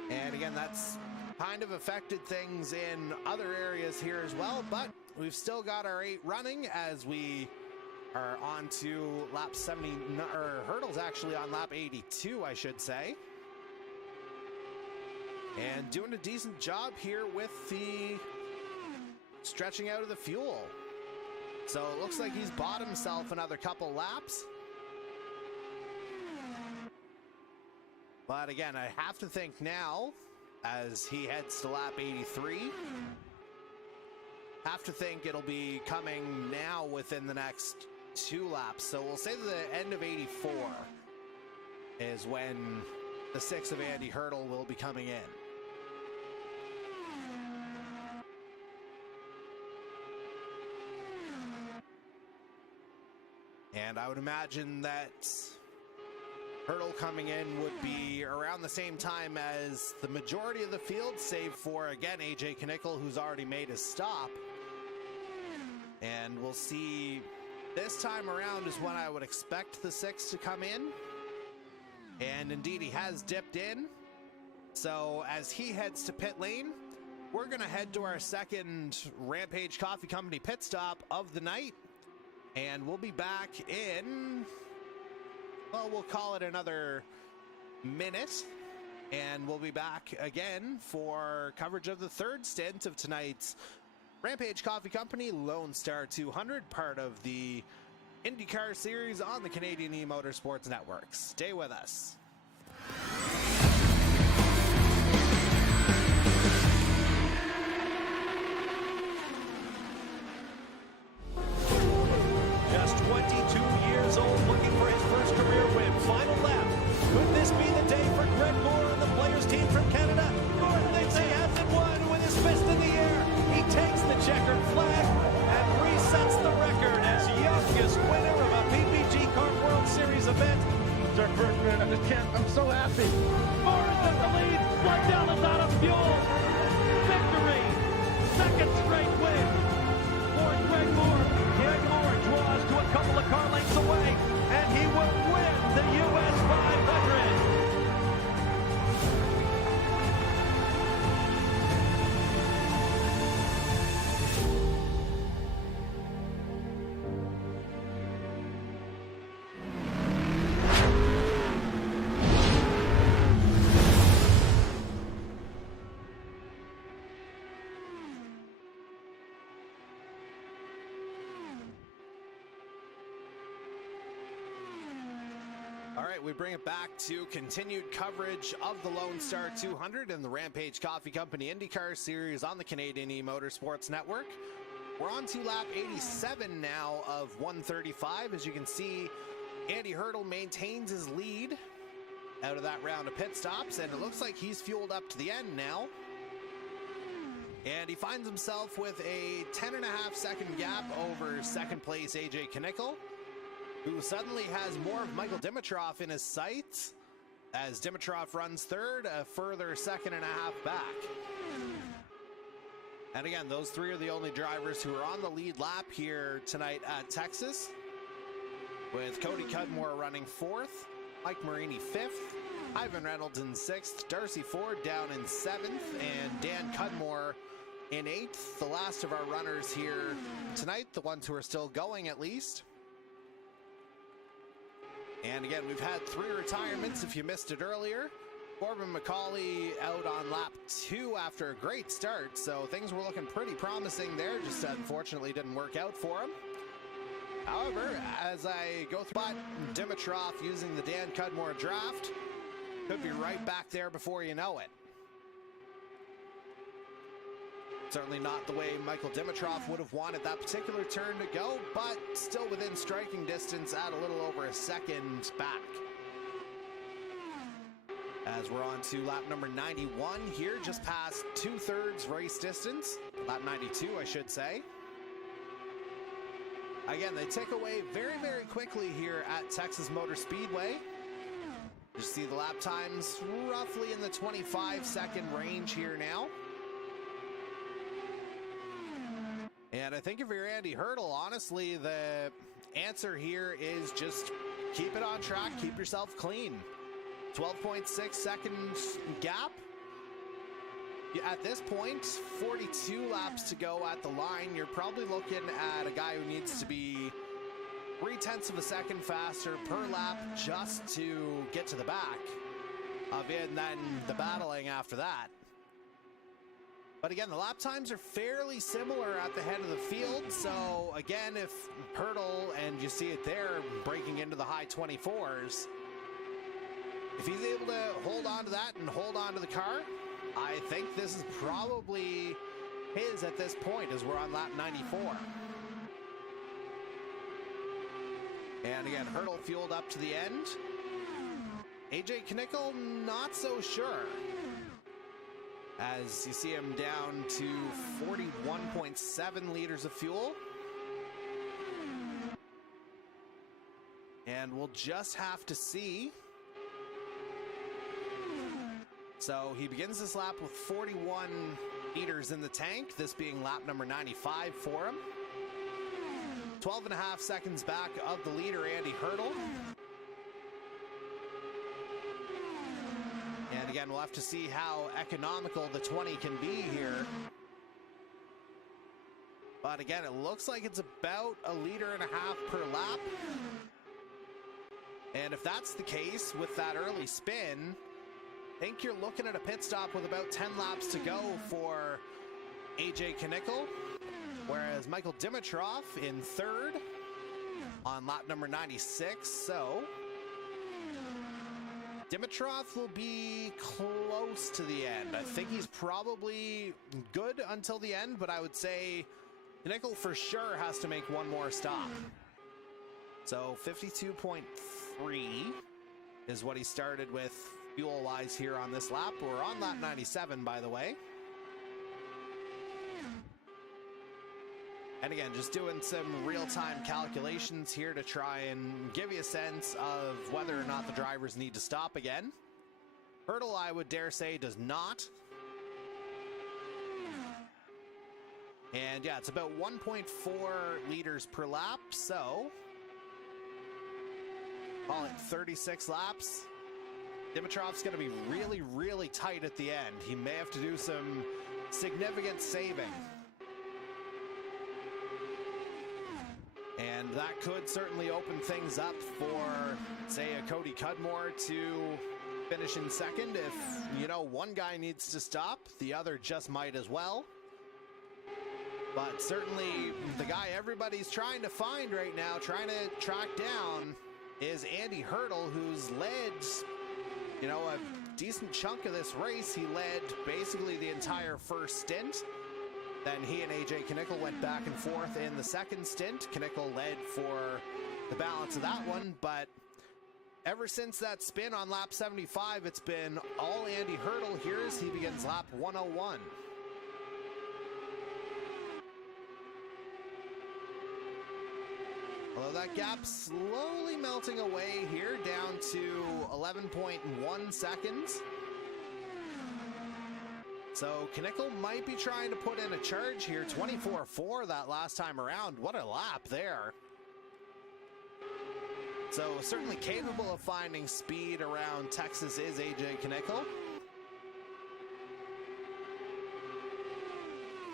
And again, that's kind of affected things in other areas here as well, but we've still got our 8 running as we are on to lap 70, or Hurdle's actually on lap 82, I should say. And doing a decent job here with the stretching out of the fuel. So it looks like he's bought himself another couple laps. But again, I have to think now, as he heads to lap 83, have to think it'll be coming now within the next 2 laps. So we'll say the end of 84 is when the 6 of Andy Hurdle will be coming in. And I would imagine that Hurdle coming in would be around the same time as the majority of the field, save for, again, AJ Knickel, who's already made his stop. And we'll see, this time around is when I would expect the 6 to come in. And indeed, he has dipped in. So as he heads to pit lane, we're going to head to our 2nd Rampage Coffee Company pit stop of the night. And we'll be back in, well, we'll call it another minute. And we'll be back again for coverage of the 3rd stint of tonight's Rampage Coffee Company Lone Star 200, part of the IndyCar series on the Canadian E-Motorsports Network. Stay with us. Just 22 years old, looking for his first career win. Final lap. Could this be the day for Greg Moore and the players team from Canada? Gordon Lindsay has it won with his fist in the air. He takes the checkered flag and resets the record as youngest winner of a PPG Car World Series event. It's our first win. I'm so happy. Moore is in the lead. Blundell is out of fuel. Victory. 2nd straight win for Greg Moore. Greg Moore draws to a couple of car lengths away, and he will win the US 500. All right, we bring it back to continued coverage of the Lone Star 200 and the Rampage Coffee Company IndyCar series on the Canadian E-Motorsports Network. We're on to lap 87 now of 135. As you can see, Andy Hurdle maintains his lead out of that round of pit stops, and it looks like he's fueled up to the end now. And he finds himself with a 10.5-second gap over 2nd place AJ Knickel, who suddenly has more of Michael Dimitrov in his sights. as Dimitrov runs third, a further second and a half back. And again, those three are the only drivers who are on the lead lap here tonight at Texas, with Cody Cudmore running fourth, Mike Marini fifth, Ivan Reynolds in sixth, Darcy Ford down in seventh, and Dan Cudmore in eighth. The last of our runners here tonight, the ones who are still going at least. And again, we've had three retirements if you missed it earlier. Corbin McCauley out on lap 2 after a great start, so things were looking pretty promising there, just unfortunately didn't work out for him. However, as I go through Dimitrov using the Dan Cudmore draft, could be right back there before you know it. Certainly not the way Michael Dimitrov would have wanted that particular turn to go, but still within striking distance at a little over a second back. As we're on to lap number 91 here, just past 2/3 race distance. Lap 92, I should say. Again, they tick away very, very quickly here at Texas Motor Speedway. You see the lap times roughly in the 25-second range here now. And I think if you're Andy Hurdle, honestly, the answer here is just keep it on track, keep yourself clean. 12.6 seconds gap. At this point, 42 laps to go at the line. You're probably looking at a guy who needs to be 0.3 of a second faster per lap just to get to the back of it, and then the battling after that. But again, the lap times are fairly similar at the head of the field. So again, if Hurdle, and you see it there, breaking into the high 24s, if he's able to hold on to that and hold on to the car, I think this is probably his at this point as we're on lap 94. And again, Hurdle fueled up to the end. AJ Knickel, not so sure, as you see him down to 41.7 liters of fuel. And we'll just have to see. So he begins this lap with 41 liters in the tank, this being lap number 95 for him. 12.5 seconds back of the leader, Andy Hurdle. And again, we'll have to see how economical the 20 can be here. But again, it looks like it's about 1.5 liters per lap. And if that's the case with that early spin, I think you're looking at a pit stop with about 10 laps to go for AJ Knickel. Whereas Michael Dimitrov in third on lap number 96. So Dimitrov will be close to the end. I think he's probably good until the end, but I would say Knickel for sure has to make one more stop. So 52.3 is what he started with fuel-wise here on this lap. We're on lap 97, by the way. And again, just doing some real-time calculations here to try and give you a sense of whether or not the drivers need to stop again. Hurdle, I would dare say, does not. And yeah, it's about 1.4 liters per lap, so call it 36 laps. Dimitrov's going to be really, really tight at the end. He may have to do some significant saving. And that could certainly open things up for, say, a Cody Cudmore to finish in second. If, you know, one guy needs to stop, the other just might as well. But certainly the guy everybody's trying to find right now, trying to track down, is Andy Hurdle, who's led, you know, a decent chunk of this race. He led basically the entire first stint. Then he and AJ Knickel went back and forth in the second stint. Knickel led for the balance of that one, but ever since that spin on lap 75, it's been all Andy Hurdle here as he begins lap 101. Although that gap's slowly melting away here down to 11.1 seconds. So Knickel might be trying to put in a charge here. 24.4 that last time around. What a lap there. So certainly capable of finding speed around Texas is AJ Knickel.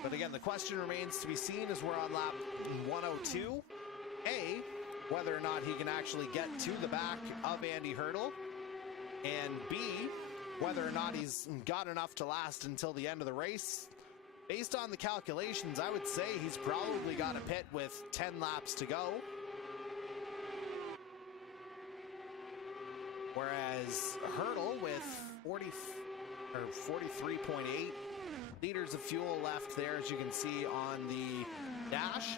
But again, the question remains to be seen as we're on lap 102. A, whether or not he can actually get to the back of Andy Hurdle. And B, whether or not he's got enough to last until the end of the race. Based on the calculations, I would say he's probably got a pit with 10 laps to go. Whereas Hurdle with 43.8 liters of fuel left there, as you can see on the dash.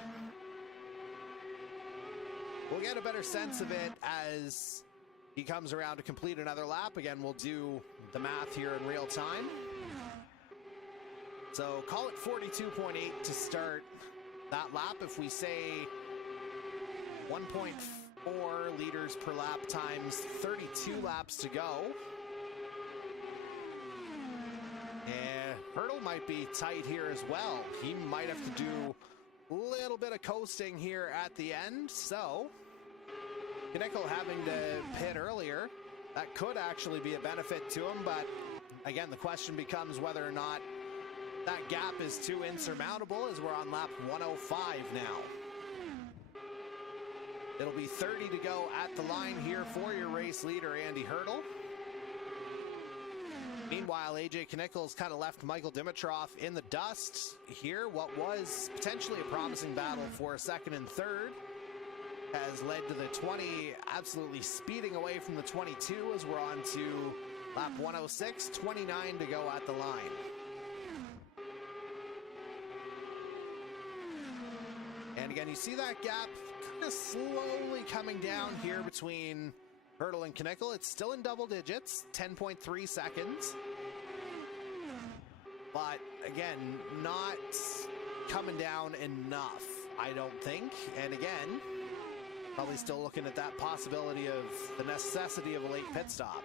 We'll get a better sense of it as he comes around to complete another lap. Again, we'll do the math here in real time. So call it 42.8 to start that lap. If we say 1.4 liters per lap times 32 laps to go. And Hurdle might be tight here as well. He might have to do a little bit of coasting here at the end. So Knickel having to pit earlier, that could actually be a benefit to him, but again, the question becomes whether or not that gap is too insurmountable as we're on lap 105 now. It'll be 30 to go at the line here for your race leader, Andy Hurdle. Meanwhile, AJ Knickel's kind of left Michael Dimitrov in the dust here. What was potentially a promising battle for second and third has led to the 20 absolutely speeding away from the 22 as we're on to lap 106, 29 to go at the line. And again, you see that gap kind of slowly coming down here between Hurdle and Knickel. It's still in double digits, 10.3 seconds. But again, not coming down enough, I don't think. And again, probably still looking at that possibility of the necessity of a late pit stop.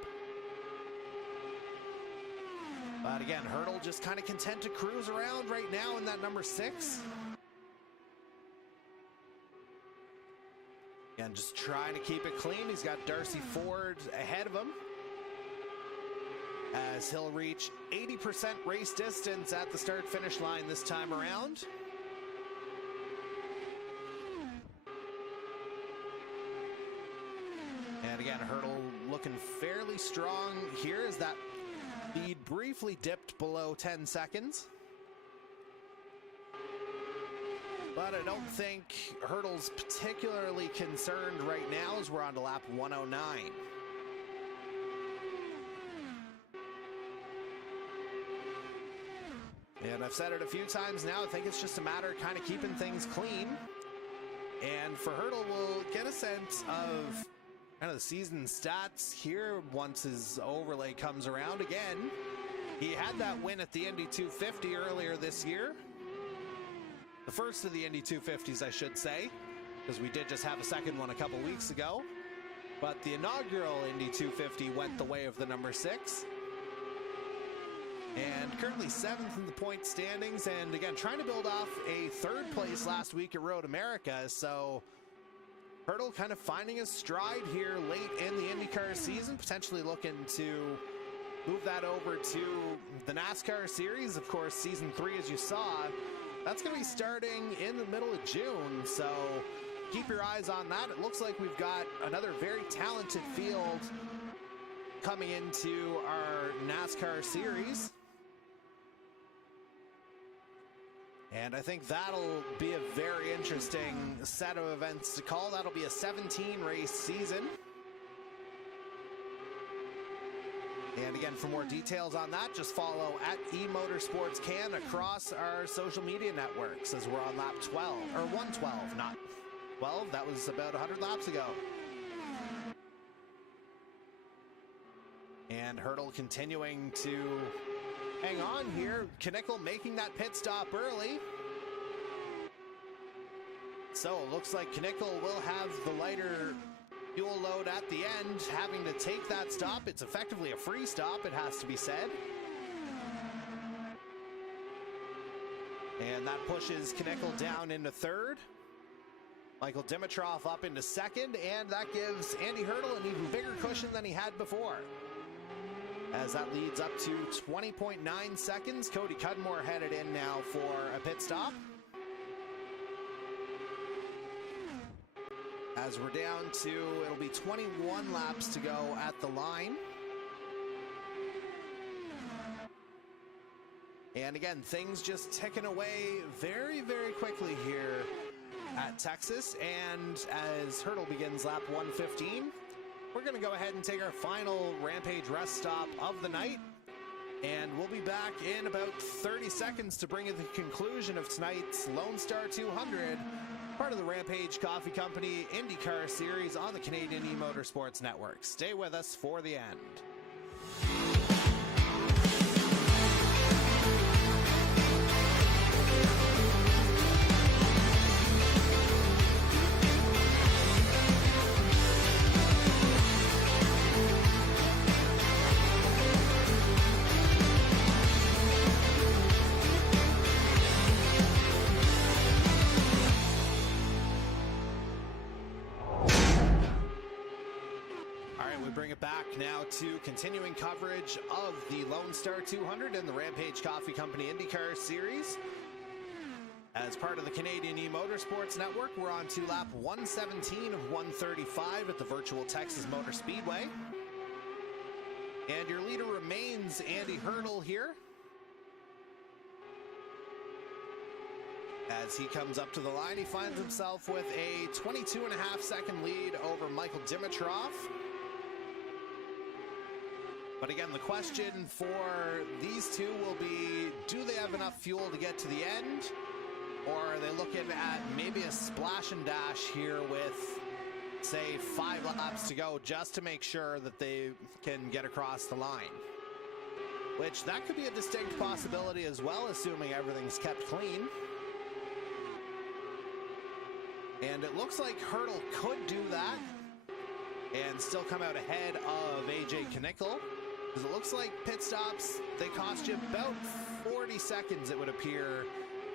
But again, Hurdle just kind of content to cruise around right now in that number 6. Again, just trying to keep it clean. He's got Darcy Ford ahead of him as he'll reach 80% race distance at the start-finish line this time around. And again, Hurdle looking fairly strong here as that lead briefly dipped below 10 seconds. But I don't think Hurdle's particularly concerned right now as we're on to lap 109. And I've said it a few times now, I think it's just a matter of kind of keeping things clean. And for Hurdle, we'll get a sense of kind of the season stats here once his overlay comes around. Again, he had that win at the Indy 250 earlier this year. The first of the Indy 250s, I should say, because we did just have a second one a couple weeks ago. But the inaugural Indy 250 went the way of the number 6. And currently 7th in the point standings. And again, trying to build off a 3rd place last week at Road America. So Hurdle kind of finding his stride here late in the IndyCar season, potentially looking to move that over to the NASCAR series. Of course, season 3, as you saw, that's going to be starting in the middle of June, so keep your eyes on that. It looks like we've got another very talented field coming into our NASCAR series. And I think that'll be a very interesting set of events to call. That'll be a 17-race season. And again, for more details on that, just follow at E-Motorsports Can across our social media networks as we're on lap 12, or 112, not 12. That was about 100 laps ago. And Hurdle continuing to hang on here. Knickel making that pit stop early. So it looks like Knickel will have the lighter fuel load at the end, having to take that stop. It's effectively a free stop, it has to be said. And that pushes Knickel down into third. Michael Dimitrov up into second, and that gives Andy Hurdle an even bigger cushion than he had before, as that leads up to 20.9 seconds. Cody Cudmore headed in now for a pit stop, as we're down to, it'll be 21 laps to go at the line. And again, things just ticking away very, very quickly here at Texas. And as Hurdle begins lap 115, we're going to go ahead and take our final Rampage rest stop of the night. And we'll be back in about 30 seconds to bring you the conclusion of tonight's Lone Star 200, part of the Rampage Coffee Company IndyCar series on the Canadian E-Motorsports Network. Stay with us for the end. Bring it back now to continuing coverage of the Lone Star 200 and the Rampage Coffee Company IndyCar series. As part of the Canadian E-Motorsports Network, we're on to lap 117 of 135 at the virtual Texas Motor Speedway. And your leader remains Andy Hurdle here, as he comes up to the line. He finds himself with a 22.5-second lead over Michael Dimitrov. But again, the question for these two will be, do they have enough fuel to get to the end? Or are they looking at maybe a splash and dash here with, say, 5 laps to go, just to make sure that they can get across the line? Which, that could be a distinct possibility as well, assuming everything's kept clean. And it looks like Hurdle could do that and still come out ahead of AJ Knickel. Because it looks like pit stops, they cost you about 40 seconds, it would appear,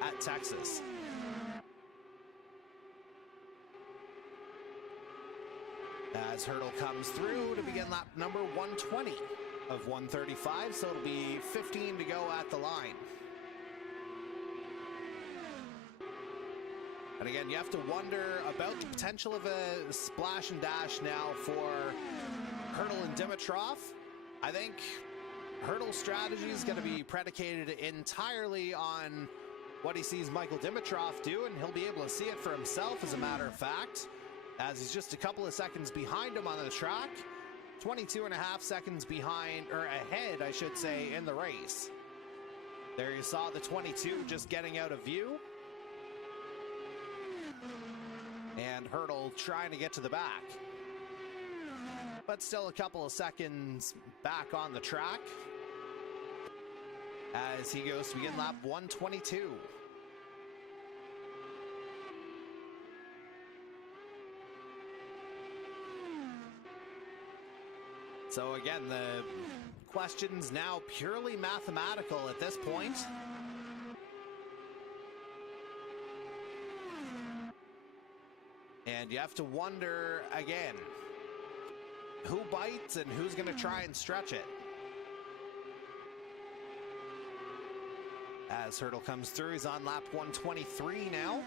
at Texas. As Hurdle comes through to begin lap number 120 of 135, so it'll be 15 to go at the line. And again, you have to wonder about the potential of a splash and dash now for Hurdle and Dimitrov. I think Hurdle's strategy is going to be predicated entirely on what he sees Michael Dimitrov do, and he'll be able to see it for himself, as a matter of fact, as he's just a couple of seconds behind him on the track, 22.5 seconds behind, or ahead, I should say, in the race. There you saw the 22 just getting out of view, and Hurdle trying to get to the back. But still a couple of seconds back on the track as he goes to begin lap 122. So again, the question's now purely mathematical at this point. And you have to wonder again, who bites and who's going to try and stretch it? As Hurdle comes through, he's on lap 123 now.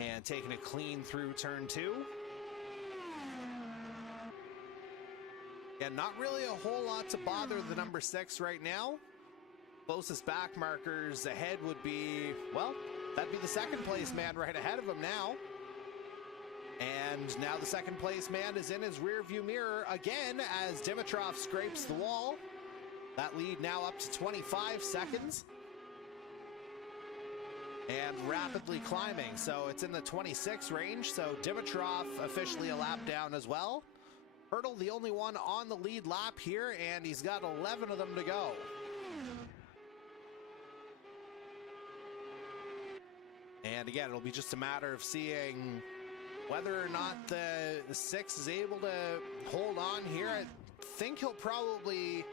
And taking it clean through turn 2. And not really a whole lot to bother the number 6 right now. Closest back markers ahead would be, well, that'd be the second place man right ahead of him now. And now the second place man is in his rear view mirror again as Dimitrov scrapes the wall. That lead now up to 25 seconds. And rapidly climbing, so it's in the 26 range, so Dimitrov officially a lap down as well. Hurdle the only one on the lead lap here, and he's got 11 of them to go. And again, it'll be just a matter of seeing Whether or not the 6 is able to hold on here, I think he'll probably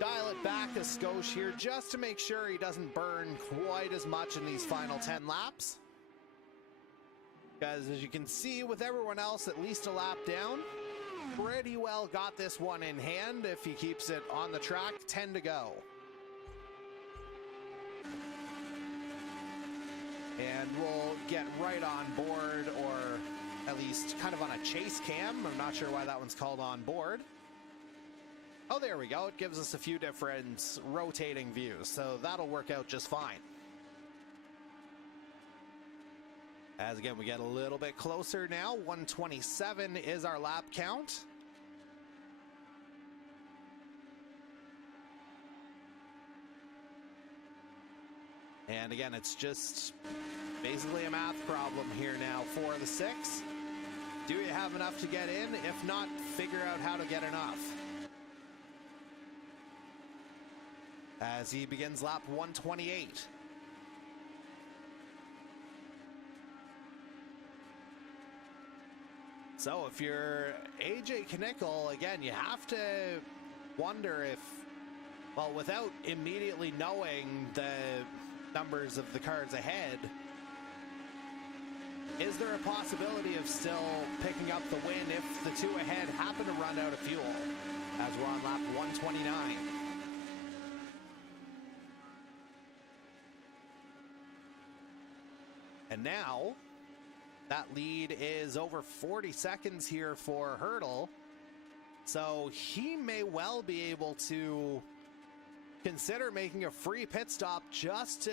dial it back a skosh here just to make sure he doesn't burn quite as much in these final 10 laps. Because as you can see with everyone else at least a lap down, pretty well got this one in hand if he keeps it on the track. 10 to go. And we'll get right on board, or at least kind of on a chase cam. I'm not sure why that one's called on board. Oh, there we go. It gives us a few different rotating views, so that'll work out just fine. As again, we get a little bit closer now. 127 is our lap count. And again, it's just basically a math problem here now for the 6. Do you have enough to get in? If not, figure out how to get enough. As he begins lap 128. So if you're AJ Knickel, again, you have to wonder if, well, without immediately knowing the numbers of the cars ahead, is there a possibility of still picking up the win if the 2 ahead happen to run out of fuel, as we're on lap 129? And now that lead is over 40 seconds here for Hurdle, so he may well be able to consider making a free pit stop just to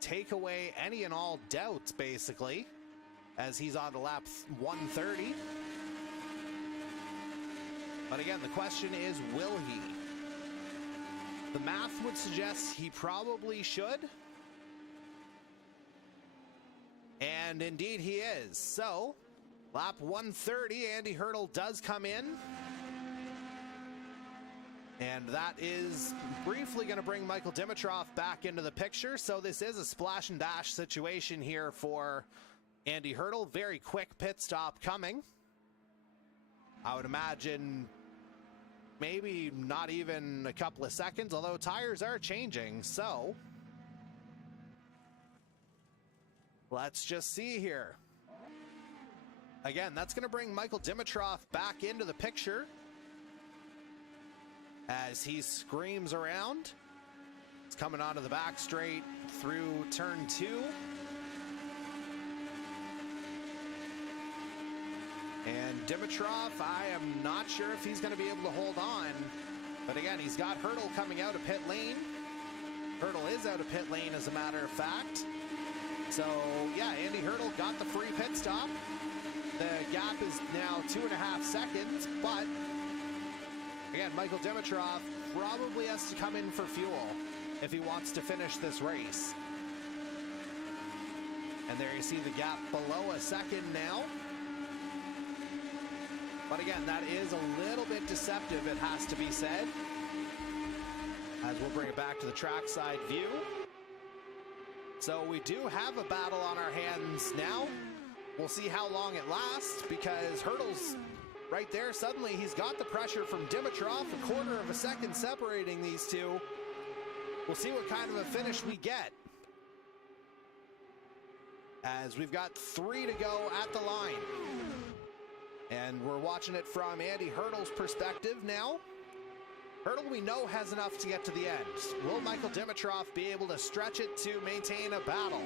take away any and all doubts, basically, as he's on to lap 130. But again, the question is, will he? The math would suggest he probably should. And indeed he is. So, lap 130, Andy Hurdle does come in. And that is briefly going to bring Michael Dimitrov back into the picture. So this is a splash and dash situation here for Andy Hurdle. Very quick pit stop coming. I would imagine maybe not even a couple of seconds, although tires are changing. So let's just see here. Again, that's going to bring Michael Dimitrov back into the picture as he screams around. It's coming onto the back straight through turn 2. And Dimitrov, I am not sure if he's going to be able to hold on. But again, he's got Hurdle coming out of pit lane. Hurdle is out of pit lane, as a matter of fact. So, yeah, Andy Hurdle got the free pit stop. The gap is now 2.5 seconds, but again, Michael Dimitrov probably has to come in for fuel if he wants to finish this race. And there you see the gap below a second now. But again, that is a little bit deceptive, it has to be said. As we'll bring it back to the trackside view. So we do have a battle on our hands now. We'll see how long it lasts, because Hurdle's right there. Suddenly he's got the pressure from Dimitrov, a quarter of a second separating these two. We'll see what kind of a finish we get, as we've got 3 to go at the line. And we're watching it from Andy Hurdle's perspective now. Hurdle, we know, has enough to get to the end. Will Michael Dimitrov be able to stretch it to maintain a battle?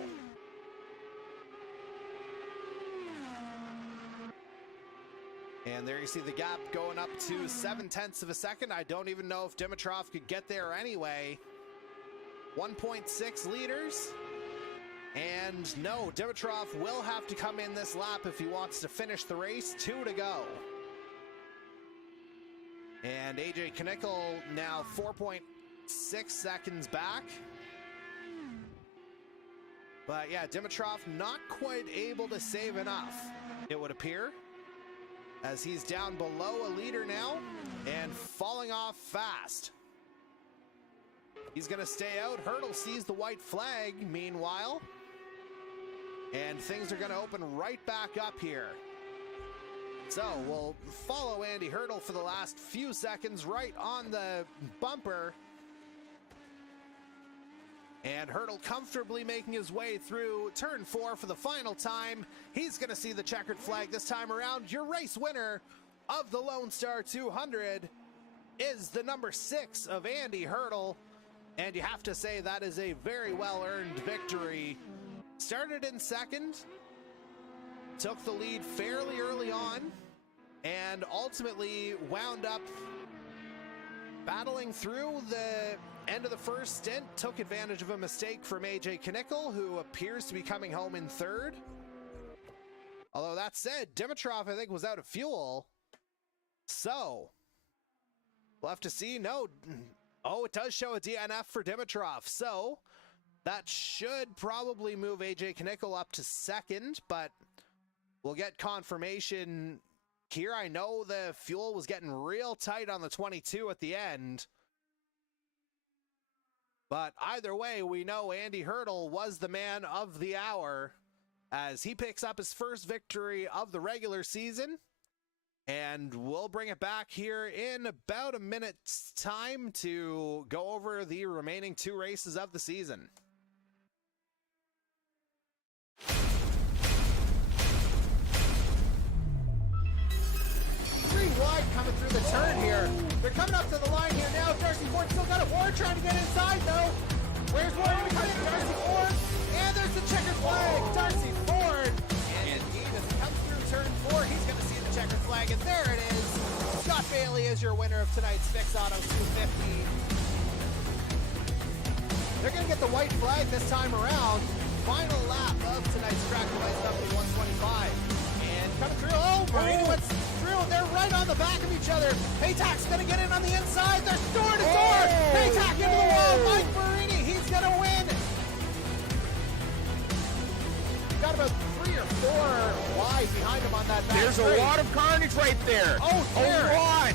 And there you see the gap going up to 0.7 of a second. I don't even know if Dimitrov could get there anyway. 1.6 liters. And no, Dimitrov will have to come in this lap if he wants to finish the race. 2 to go. And AJ Knickel now 4.6 seconds back. But yeah, Dimitrov not quite able to save enough, it would appear, as he's down below a liter now and falling off fast. He's going to stay out. Hurdle sees the white flag, meanwhile. and things are going to open right back up here. So we'll follow Andy Hurdle for the last few seconds right on the bumper. And Hurdle comfortably making his way through turn 4 for the final time. He's going to see the checkered flag this time around. Your race winner of the Lone Star 200 is the number 6 of Andy Hurdle. And you have to say that is a very well-earned victory. Started in second, took the lead fairly early on, and ultimately wound up battling through the end of the first stint, took advantage of a mistake from AJ Knickel, who appears to be coming home in third. Although that said, Dimitrov, I think, was out of fuel. So, we'll have to see. No, oh, it does show a DNF for Dimitrov. So, that should probably move AJ Knickel up to second, but we'll get confirmation here. I know the fuel was getting real tight on the 22 at the end. But either way, we know Andy Hurdle was the man of the hour as he picks up his first victory of the regular season. And we'll bring it back here in about a minute's time to go over the remaining 2 races of the season. 3 wide coming through the turn here. They're coming up to the line here now. Darcy Ford still got it. Ward trying to get inside though. Where's Ward going to come in? Darcy Ford. And there's the checkered flag. Darcy Ford. And indeed, as he comes through turn 4, he's going to see the checkered flag. And there it is. Scott Bailey is your winner of tonight's Fix Auto 250. They're going to get the white flag this time around. Final lap of tonight's track device W125. And coming through. Oh, Marini went through. They're right on the back of each other. Paytack's going to get in on the inside. They're door to door. Paytack into the wall. Mike Marini, he's going to win. Got about 3 or 4 wide behind him on that back There's straight. a lot of carnage right there. Oh, dear. A lot.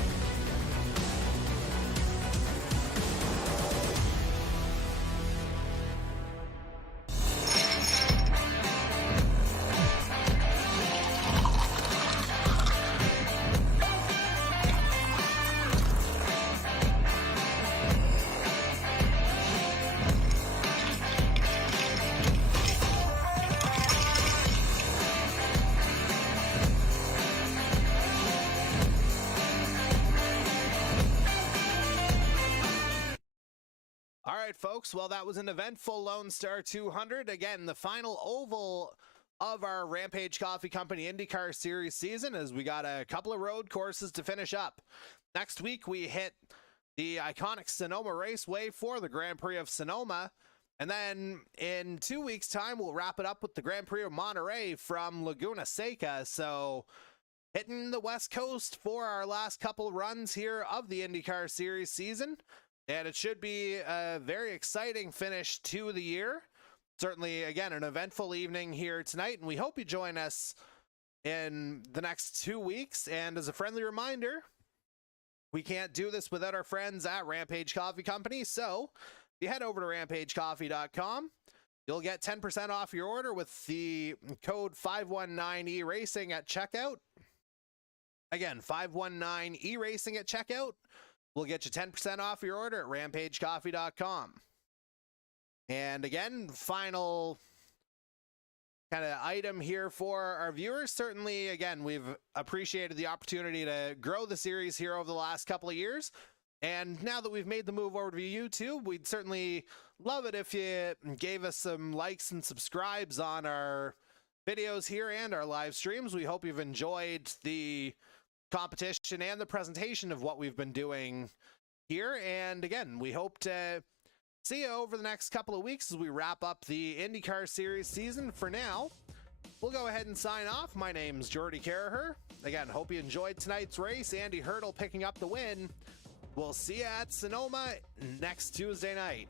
Folks, well, that was an eventful Lone Star 200. Again, the final oval of our Rampage Coffee Company IndyCar Series season, as we got a couple of road courses to finish up. Next week, we hit the iconic Sonoma Raceway for the Grand Prix of Sonoma. And then in 2 weeks' time, we'll wrap it up with the Grand Prix of Monterey from Laguna Seca. So hitting the West Coast for our last couple runs here of the IndyCar Series season. And it should be a very exciting finish to the year. Certainly, again, an eventful evening here tonight. And we hope you join us in the next 2 weeks. And as a friendly reminder, we can't do this without our friends at Rampage Coffee Company. So if you head over to rampagecoffee.com, you'll get 10% off your order with the code 519E-Racing at checkout. Again, 519E-Racing at checkout. We'll get you 10% off your order at rampagecoffee.com. And again, final kind of item here for our viewers. Certainly, again, we've appreciated the opportunity to grow the series here over the last couple of years. And now that we've made the move over to YouTube, we'd certainly love it if you gave us some likes and subscribes on our videos here and our live streams. We hope you've enjoyed the competition and the presentation of what we've been doing here. And again, we hope to see you over the next couple of weeks as we wrap up the IndyCar Series season. For now, we'll go ahead and sign off. My name's Jordy Carraher. Again, hope you enjoyed tonight's race. Andy Hurdle picking up the win. We'll see you at Sonoma next Tuesday night.